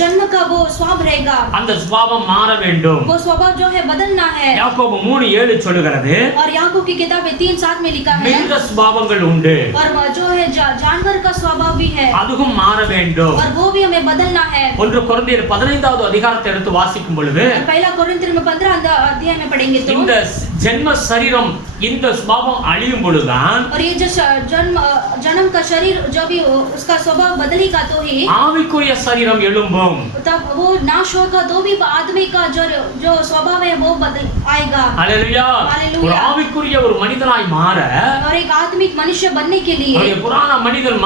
जन्म का वो स्वभाव रहेगा. அந்த சுபாவம் மாற வேண்டும். वो स्वभाव जो है बदलना है. யாக்கோபு 3:7 சொல்லுகிறது. और याकूब की किताब 3:7 में लिखा है. மிருக சுபாவங்கள் உண்டு. और जो है जानवर का स्वभाव भी है. அதுவும் மாற வேண்டும். और वो भी हमें बदलना है. 1 கொரிந்தியர் 15வது அதிகாரத்தை எடுத்து வாசிக்கும் பொழுது पहला कोरिन्थियर में 15 अध्याय में पढ़ेंगे तो இந்த ஜென்ம சரீரம் இந்த சுபாவம் அழியும் பொழுதுதான் और ये जो जन्म का शरीर जो भी उसका स्वभाव बदलेगा तो ही ஆவிக்குரிய சரீரம் எழும்பும். तब वो नाश होगा, तो भी आदमी का जो स्वभाव है वो बदल आएगा. அல்லேலூயா. हालेलुया. ஒரு ஆவிக்குரிய ஒரு மனிதனாய் மாற और एक आत्मिक मनुष्य बनने के लिए அவருடைய புராண மனிதன்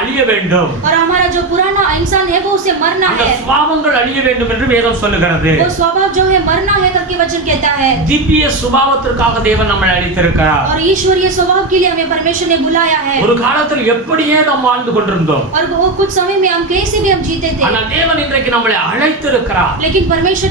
அழிய வேண்டும். और हमारा जो पुराना इंसान है वो उसे मरना அந்த है. சுபாவங்கள் அழிய வேண்டும் என்று வேதம் சொல்லுகிறது. वो स्वभाव जो है मरना है करके वचन कहता है. திவ்ய சுபாவத்தை சுபாவத்திற்காக தேவன் நம்மை அழைத்திருக்கிறார். और ईश्वरीय स्वभाव के लिए हमें परमेश्वर ने बुलाया है। ஒரு காலத்தில் எப்படியே நாம் வாழ்ந்து கொண்டிருந்தோம். और वो कुछ समय में हम कैसे भी हम जीते थे, ஆனால் தேவன் இன்றைக்கு நம்மை அழைத்திருக்கிறார். लेकिन परमेश्वर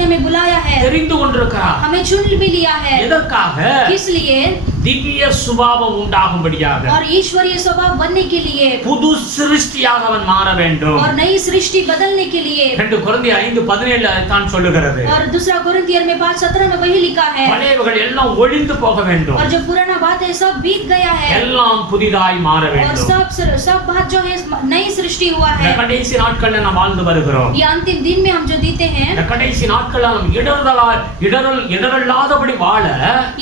ने हमें बुलाया है, தெரிந்து கொண்டிருக்கிறார். हमें चुन भी लिया है। எதற்காக? किस लिए? திவ்ய சுபாவம் உண்டாகும்படியாக, और ईश्वरीय स्वभाव बनने के लिए, புது சிருஷ்டியாக அவன் மாற வேண்டும். और नई सृष्टि बदलने के लिए। 2 கொரிந்தியர் 5:17 தான் சொல்லுகிறது. और दूसरा कोरिन्थियर में 5:17 में वही लिखा है, பழையவைகள் எல்லாம் ஒழிந்து போக வேண்டும், और जो पुराना बात है सब बीत गया है, எல்லாம் புதிதாய் மாற और வேண்டும். सब बात जो है नई सृष्टि हुआ இந்த है। கடைசி நாட்கள்ல நாம் வாழ்ந்து வருகிறோம். ये अंतिम दिन में हम जो जीते हैं, இந்த கடைசி நாட்கள்ல நாம் இடரல்லாதபடி வாழ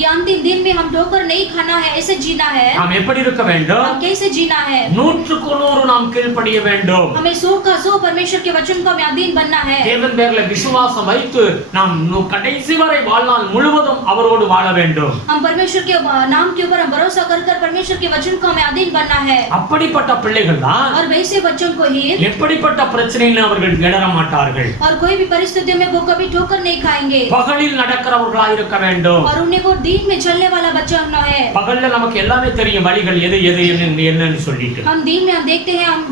ये अंतिम दिन में हम ठोकर नहीं खाना है, ऐसे जीना है। நாம் எப்படி இருக்க வேண்டும்? हम कैसे जीना है? 100க்கு 100 நாம் கீழ்ப்படிய வேண்டும். हमें 100 परमेश्वर के वचन को हमें अधीन बनना है। தேவன் பேர்ல விசுவாசம் வைத்து நாம் கடைசி வரை வாழ்நாள் முழுவதும் அவரோடு வாழ வேண்டும். हम परमेश्वर के नाम के ऊपर हम भरोसा कर परमेश्वर के वचन को हमें अधीन बनना है। அப்படிப்பட்ட பிள்ளைகள் தான் और वैसे बच्चों को ही எப்படிப்பட்ட பிரச்சனையிலும் அவர்கள் இடற மாட்டார்கள். और कोई भी परिस्थिति में वो कभी ठोकर नहीं खाएंगे। பகலில் நடக்கிறவர்களாய் இருக்க வேண்டும். और उन्हें वो दिन में चलने वाला बच्चा होना है। பகல்ல நமக்கு எல்லாமே தெரியும், வழிகள் எது என்னன்னு சொல்லிட்டு. हम दिन में हम देखते हैं, हम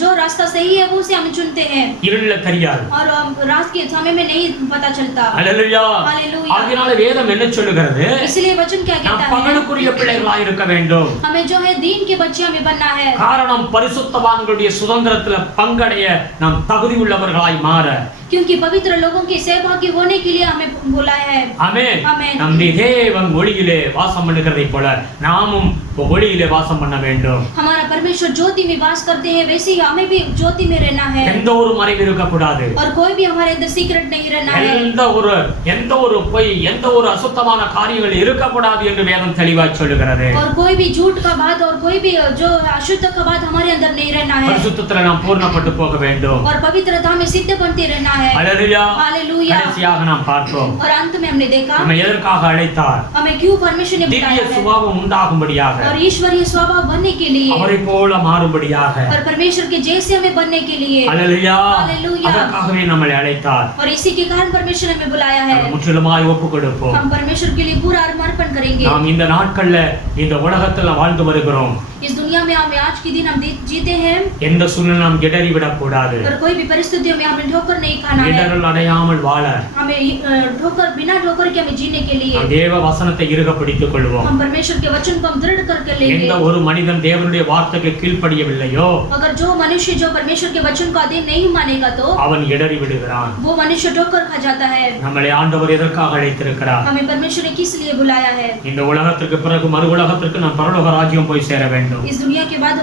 जो रास्ता सही है वो से हम चुनते हैं, இருள தெரியாது. और हम रात के समय में नहीं पता चलता। அல்லேலூயா. हालेलुया। ஆகையால வேதம் என்ன சொல்லுகிறது? इसलिए वचन क्या நாம் कहता है? பகலுக்குரிய பிள்ளைகளாய் இருக்க வேண்டும். हमें जो है दिन के बच्चे हमें बनना है। காரணம் பரிசுத்தவான்களுடைய சுதந்திரத்துல பங்கடைய நாம் தகுதி உள்ளவர்களாய் மாற. क्योंकि पवित्र लोगों के सहभागी होने के लिए हमें बुलाया है। ஆமென். ஆமென். நம் தேவன் ஒளியிலே வாசம் பண்ணுகிறதை போல நாமும் ஒளியிலே வாசம் பண்ண வேண்டும். हमारा परमेश्वर ज्योति में वास करते हैं, वैसे ही हमें भी ज्योति में रहना है। எந்த ஒரு மறைவு இருக்க கூடாது. और कोई भी हमारे अंदर सीक्रेट नहीं रहना है। எந்த ஒரு பொய், எந்த ஒரு அசுத்தமான காரியங்கள் இருக்க கூடாது என்று வேதம் தெளிவாய் சொல்லுகிறது. और कोई भी झूठ का बात और कोई भी जो अशुद्ध का बात हमारे अंदर नहीं रहना है। பரிசுத்தத்துல நாம் பூர்ணப்பட்டு போக வேண்டும். और पवित्रता में सिद्ध बनते रहना है। அல்லேலூயா. हालेलुया। கடைசியாக நாம் பார்த்தோம், और अंत में हमने देखा நம்மை எதற்காக அழைத்தார்? हमें क्यों परमेश्वर ने திவ்ய बुलाया है। சுபாவம் உண்டாகும்படியாக, और ईश्वरीय स्वभाव बनने के लिए, அவரை போல மாறும்படியாக. और परमेश्वर के जैसे हमें बनने के लिए। அல்லேலூயா. हालेलुया। அதற்காகவே நம்மை அழைத்தார். और इसी के कारण परमेश्वर ने हमें बुलाया है। நாம் முற்றிலுமாய் ஒப்பு கொடுப்போம். हम परमेश्वर के लिए पूरा समर्पण करेंगे। நாம் இந்த நாட்கள்ல இந்த உலகத்துல வாழ்ந்து வருகிறோம். इस दुनिया में हम आज के दिन हम जीते हैं, எந்த சூழ்நிலை நாம் இடறி விடக் கூடாது. और कोई भी परिस्थितियों में हमें ठोकर नहीं खाना है। இடரல் அடையாமல் வாழ हमें ठोकर बिना ठोकर के हमें जीने के लिए நாம் தேவ வசனத்தை இறுக பிடித்துக் கொள்வோம். हम परमेश्वर के वचन को हम दृढ़ करके लेंगे। எந்த ஒரு மனிதன் தேவனுடைய வார்த்தைக்கு கீழ்ப்படியவில்லையோ अगर जो मनुष्य जो परमेश्वर के वचन को अधीन नहीं मानेगा तो அவன் இடறி விடுகிறான். वो मनुष्य ठोकर खा जाता है। நம்மளை ஆண்டவர் எதற்காக அழைத்திருக்கிறார்? हमें परमेश्वर ने किस लिए बुलाया है? இந்த உலகத்திற்கு பிறகு மறு உலகத்திற்கு நாம் பரலோக ராஜ்யம் போய் சேர வேண்டும். इस दुनिया के बाद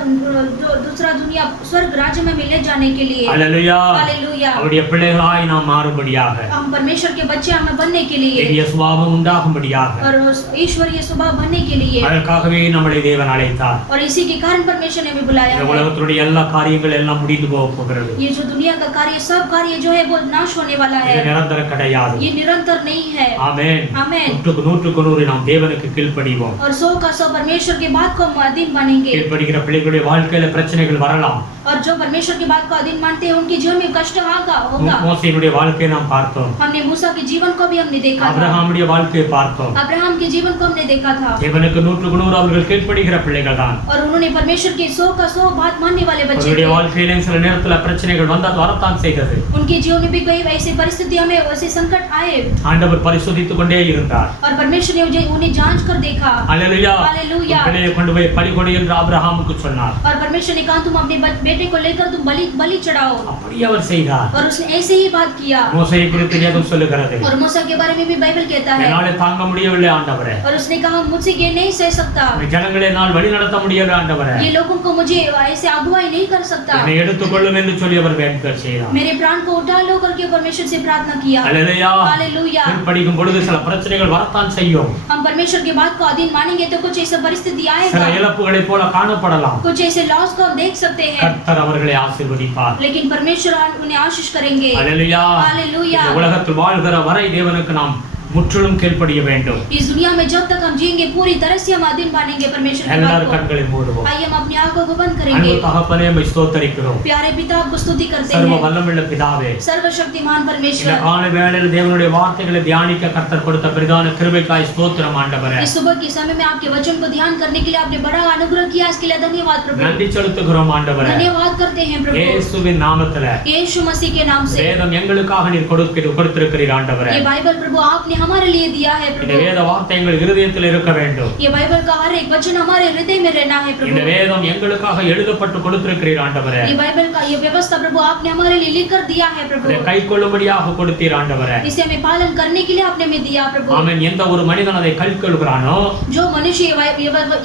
जो दूसरा दुनिया स्वर्ग राज्य में मिलने जाने के लिए। அல்லேலூயா. हालेलुया। அவருடைய பிள்ளைகளாய் நாம் மாறும்படியாக, हम परमेश्वर के बच्चे हमें बनने के लिए, திவ்ய சுபாவம் உண்டாகும்படியாக, और ईश्वरीय स्वभाव बनने के लिए, அதற்காகவே நம்மளை தேவன் அழைத்தார். और इसी के कारण परमेश्वर ने हमें बुलाया இந்த है। உலகத்துடைய எல்லா காரியங்கள் எல்லாம் முடிந்து போக போகிறது. ये जो दुनिया का कार्य सब कार्य जो है वो नाश होने वाला இது है। நிரந்தர கிடையாது. ये निरंतर नहीं है। ஆமென். आमेन। 100க்கு 100 நாம் தேவனுக்கு கீழ்ப்படிவோம். और 100 का 100 परमेश्वर की बात को हम अधीन मानेंगे। கீழ்ப்படிகிற பிள்ளைகளுடைய வாழ்க்கையில பிரச்சனைகள் வரலாம். और जो परमेश्वर की बात को अधीन मानते हैं उनके जीवन में कष्ट होगा। மோசேயினுடைய வாழ்க்கையை நாம் பார்த்தோம். हमने मूसा के जीवन को भी हमने देखा था। அபிரகாமுடைய வாழ்க்கையை பார்த்தோம். अब्राहम के जीवन को हमने देखा था। தேவனுக்கு 100க்கு 100 அவர்கள் கீழ்ப்படிகிற பிள்ளைகள் தான். और उन्होंने परमेश्वर के 100 का 100 बात मानने वाले बच्चे அவருடைய थे। வாழ்க்கையில சில நேரத்துல பிரச்சனைகள் வந்தால் வரத்தான் செய்தது. उनके जीवन में भी कई ऐसी परिस्थितियां में ऐसे संकट आए, ஆண்டவர் பரிசோதித்துக் கொண்டே இருந்தார். और परमेश्वर ने उन्हें जांच कर देखा। அல்லேலூயா. हालेलुया। பிள்ளையை கொண்டு போய் பலி கொடு என்று ஆபிரகாமுக்கு சொன்னார். और परमेश्वर ने कहा तुम अपने बेटे को लेकर तुम बलि चढ़ाओ, அப்படி அவர் செய்தார். और उसने ऐसे ही बात किया। மோசேயை குறித்து வேதம் சொல்லுகிறது, और मूसा के बारे में भी बाइबल कहता है, என்னால தாங்க முடியவில்லை ஆண்டவரே, और उसने कहा मुझसे ये नहीं सह सकता, ஜனங்களை என்னால் வழி நடத்த முடியவில்லை ஆண்டவரே, ये लोगों को मुझे ऐसे अगुवाई नहीं कर सकता, என்னை எடுத்துக்கொள்ளும் என்று சொல்லி அவர் வேண்டுதல் செய்தார். मेरे प्राण को उठा लो करके परमेश्वर से प्रार्थना किया। அல்லேலூயா. हालेलुया। படிக்கும் பொழுது சில பிரச்சனைகள் வரத்தான் செய்யும். हम परमेश्वर की बात को अधीन मानेंगे तो कुछ ऐसा परिस्थिति சில आएगा, இழப்புகளை போல காணப்படலாம். कुछ ऐसे लॉस को हम देख सकते हैं, கர்த்தர் அவர்களை ஆசீர்வதிப்பார். लेकिन परमेश्वर उन्हें आशीष करेंगे। அல்லேலூயா. हालेलुया। இந்த உலகத்தில் வாழ்கிற வரை தேவனுக்கு நாம் முற்றிலும் கீழ்ப்படிய வேண்டும். इस दुनिया में जब तक हम जिएंगे पूरी तरह से हम अधीन मानेंगे परमेश्वर की बात எல்லாரும் को। கண்களை மூடுவோம். आइए हम अपनी आंखों को बंद அன்பு करेंगे। தகப்பனே உம்மை ஸ்தோத்திரிக்கிறோம். प्यारे पिता आपको स्तुति करते சர்வ हैं। வல்லமையுள்ள பிதாவே, सर्वशक्तिमान இந்த परमेश्वर, கால வேளையில் தேவனுடைய வார்த்தைகளை தியானிக்க கர்த்தர் கொடுத்த பிரதான கிருபைக்காய் ஸ்தோத்திரம் ஆண்டவரே. इस सुबह के समय में आपके वचन को ध्यान करने के लिए आपने बड़ा अनुग्रह किया, इसके लिए धन्यवाद प्रभु। நன்றி செலுத்துகிறோம் ஆண்டவரே. धन्यवाद करते हैं प्रभु இயேசுவின் நாமத்திலே यीशु मसीह के नाम से। வேதம் எங்களுக்காக நீர் கொடுத்திருக்கிறீர் ஆண்டவரே. ये बाइबल प्रभु आपने हमारे लिए दिया है இந்த प्रभु। வேத வார்த்தை எங்கள் இருதயத்தில் இருக்க வேண்டும். ये बाइबल का हर एक वचन हमारे हृदय में रहना है இந்த प्रभु। வேதம் எங்களுக்காக எழுதப்பட்டு கொடுத்திருக்கிறீர் ஆண்டவரே. ये बाइबल का ये व्यवस्था प्रभु आपने हमारे लिए लिखकर दिया है प्रभु। இதை கைக்கொள்ளும்படியாக கொடுத்தீர் ஆண்டவரே. इसे हमें पालन करने के लिए आपने हमें दिया प्रभु। ஆமென். எந்த ஒரு மனிதன் அதை கைக்கொள்கிறானோ जो मनुष्य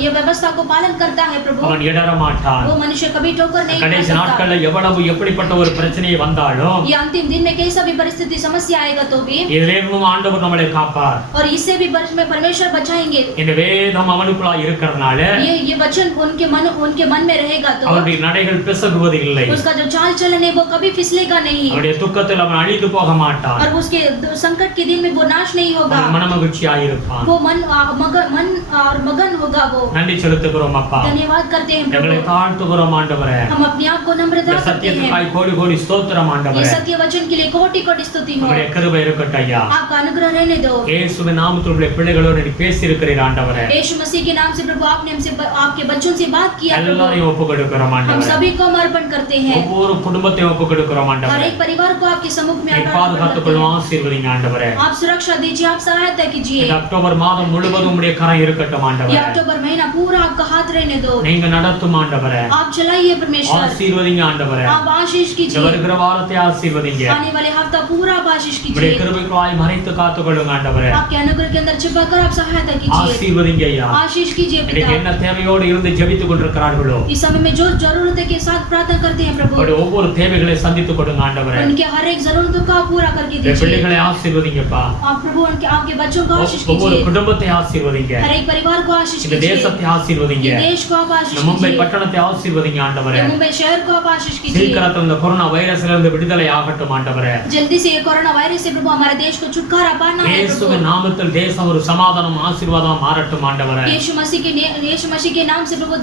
ये व्यवस्था को पालन करता है प्रभु, அவன் இடற மாட்டான். वो मनुष्य कभी ठोकर नहीं खा கடைசி सकता। நாட்கள்ல எவ்வளவு எப்படிப்பட்ட ஒரு பிரச்சனை வந்தாலும் ये अंतिम दिन में कैसा भी परिस्थिति समस्या आएगा तो भी, இதிலிருந்தும் ஆண்டவர் நம்மளை காப்பார். और इससे भी परमेश्वर बचाएंगे। இந்த வேதம் அவனுக்குள்ளாய் இருக்கிறதுனால ये वचन उनके मन में रहेगा तो அவனுடைய நடைகள் பிசகுவது இல்லை. उसका जो चाल चलन है वो कभी फिसलेगा नहीं, அவனுடைய துக்கத்தில் அவன் அழிந்து போக மாட்டான். और उसके संकट के दिन में वो नाश नहीं होगा। அவன் மனமகிழ்ச்சியாயிருப்பான். वो मन और मगन होगा वो। நன்றி செலுத்துகிறோம் அப்பா. धन्यवाद करते हैं எங்களை प्रभु। தாழ்த்துகிறோம் ஆண்டவரே. हम अपने आप को नम्रता இந்த करते हैं। சத்தியத்துக்காய் கோடி கோடி ஸ்தோத்திரம் ये ஆண்டவரே. सत्य वचन के लिए कोटि कोटि स्तुति हो। உங்களுடைய கிருபை இருக்கட்டும் ஐயா. आपका अनुग्रह रहने दो। இயேசுவின் நாமத்தில் உள்ள பிள்ளைகளோடு நீ பேசி இருக்கிறீர் ஆண்டவரே. यीशु मसीह के नाम से प्रभु आपने हमसे आपके बच्चों से बात किया प्रभु। எல்லாரையும் ஒப்பு கொடுக்கிறோம் हम ஆண்டவரே. सभी को अर्पण करते हैं। ஒவ்வொரு குடும்பத்தையும் ஒப்பு கொடுக்கிறோம் हर ஆண்டவரே. एक परिवार को आपके सम्मुख में நீ अर्पण பாதுகாத்துக் करते கொள்ளும் हैं। ஆசீர்வதிங்க ஆண்டவரே. आप सुरक्षा दीजिए, आप सहायता कीजिए। இந்த அக்டோபர் மாதம் முழுவதும் உடைய கரம் இருக்கட்டும் ये ஆண்டவரே. अक्टूबर महीना पूरा आपका हाथ रहने दो। நீங்க நடத்தும் ஆண்டவரே. आप चलाइए परमेश्वर, ஆசீர்வதிங்க ஆண்டவரே. आप आशीष இந்த कीजिए। வருகிற வாரத்தை ஆசீர்வதிங்க. आने वाले हफ्ता पूरा आप आशीष உடைய कीजिए। கிருபைக்குள்ளாய் மறைத்து காத்துக்கொள்ளுங்க ஆண்டவரே. आपके अनुग्रह के अंदर छिपाकर आप सहायता कीजिए। ஆசீர்வதிங்க ஐயா. आशीष कीजिए இன்னைக்கு पिता। என்ன தேவையோடு இருந்து ஜெபித்துக் கொண்டிருக்கிறார்களோ इस समय में जो जरूरत के साथ प्रार्थना करते हैं प्रभु, அவருடைய ஒவ்வொரு தேவைகளை சந்தித்துக் கொடுங்க ஆண்டவரே. उनके हर एक जरूरतों को आप पूरा करके இந்த दीजिए। பிள்ளைகளை ஆசீர்வதிங்கப்பா. आप प्रभु आपके बच्चों को आशीष ஒவ்வொரு कीजिए। குடும்பத்தை ஆசீர்வதிங்க. हर एक परिवार को आशीष இந்த कीजिए। தேசத்தை ஆசீர்வதிங்க. ये देश को आप இந்த आशीष மும்பை कीजिए। பட்டணத்தை ஆசீர்வதிங்க ஆண்டவரே. ये मुंबई शहर को आप आशीष कीजिए। சீக்கிரத்தில் இந்த கொரோனா வைரஸ்ல இருந்து விடுதலை ஆகட்டும் ஆண்டவரே. जल्दी से ये कोरोना वायरस से प्रभु हमारे देश को छुटकारा पाना है இயேசுவின் प्रभु। நாமத்தில் தேசம் ஒரு சமாதானம் ஆசீர்வாதம் மாறட்டும் ஆண்டவரே. यीशु मसीह के नाम से प्रभु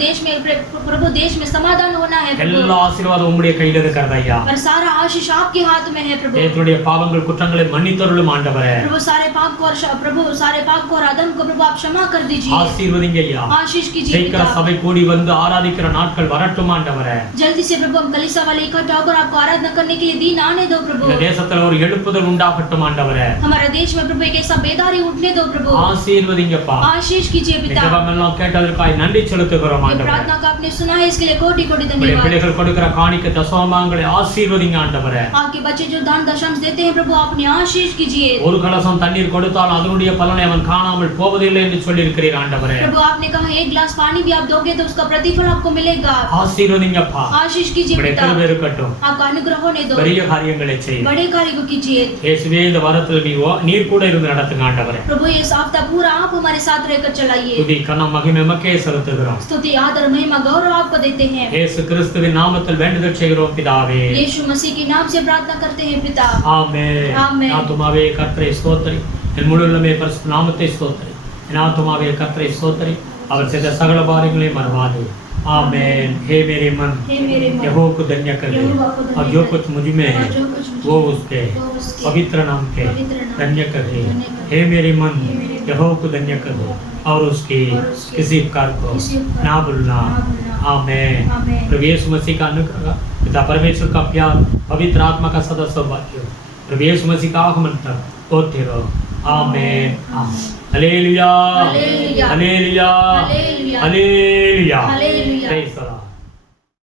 देश में समाधान होना है प्रभु। எல்லா ஆசீர்வாதம் உம்முடைய கையில் இருக்கிறது ஐயா. और सारा आशीष आपके हाथ में है प्रभु। தேவனுடைய பாவங்கள் குற்றங்களை மன்னித்தருளும் ஆண்டவரே. प्रभु सारे पाप को और अधम को प्रभु आप क्षमा कर दीजिए। ஆசீர்வதிங்க ஐயா. आशीष कीजिए சீக்கிரம் पिता। சபை கூடி வந்து ஆராதிக்கிற நாட்கள் வரட்டும் ஆண்டவரே. जल्दी से प्रभु हम कलीसिया वाले इकट्ठा होकर आपको आराधना करने के लिए दिन आने दो प्रभु। இந்த தேசத்துல ஒரு எழுப்புதல் உண்டாகட்டும் ஆண்டவரே. हमारे देश में प्रभु एक ऐसा बेदारी उठने दो प्रभु। ஆசீர்வதிங்கப்பா. आशीष कीजिए இந்த पिता। ஜெபம் எல்லாம் கேட்டதற்காக நன்றி செலுத்துகிறோம் ये ஆண்டவரே. प्रार्थना का आपने सुना है, इसके लिए कोटि कोटि உம்முடைய धन्यवाद। பிள்ளைகள் கொடுக்கிற காணிக்கை தசமபாகங்களை ஆசீர்வதிங்க ஆண்டவரே. आपके बच्चे जो दान दशम देते हैं प्रभु आपने आशीष कीजिए। ஒரு கலசம் தண்ணீர் கொடுத்தால் அதனுடைய பலனை அவன் காணாமல் போவதில்லை என்று சொல்லியிருக்கிறீர் ஆண்டவரே. प्रभु आपने कहा एक गिलास पानी भी आप दोगे तो उसका प्रतिफल आपको मिलेगा। ஆசீர்வதிங்கப்பா. आशीष कीजिए உம்முடைய पिता। கிருபை இருக்கட்டும். आपका अनुग्रह होने दो। பெரிய காரியங்களை செய்யும். बड़े कार्य को कीजिए இயேசுவே இந்த வாரத்தில் நீர் கூட இருந்து நடத்துங்க ஆண்டவரே. प्रभु। ये हफ्ता पूरा आप हमारे साथ रहकर चलाइए। துதி கனம் மகிமை உமக்கே செலுத்துகிறோம். स्तुति आदर महिमा गौरव आपको देते हैं। இயேசு கிறிஸ்துவின் நாமத்தில் வேண்டுதல் செய்கிறோம் பிதாவே. यीशु मसीह के नाम से प्रार्थना करते हैं पिता। ஆமென். ஆமென். ஆத்துமாவே கர்த்தரை ஸ்தோத்திரி. என் முழு உள்ளமே பரிசுத்த நாமத்தை ஸ்தோத்திரி. என் ஆத்துமாவே கர்த்தரை ஸ்தோத்திரி. அவர் செய்த சகல காரியங்களையும் மறவாதே. आमेन। हे मेरे मन यहोवा को धन्य कर दे और जो कुछ मुझ में है वो उसके पवित्र नाम के धन्य कर दे। हे मेरे मन यहोवा को धन्य कर दो और उसके किसी उपकार को ना भूलना। आमेन। प्रभु यीशु मसीह का अनुग्रह, पिता परमेश्वर का प्यार, पवित्र आत्मा का सदा सौभाग्य प्रभु यीशु मसीह का आगमन तक होते रहो। आमेन। हालेलुया हालेलुया हालेलुया। Praise the Lord.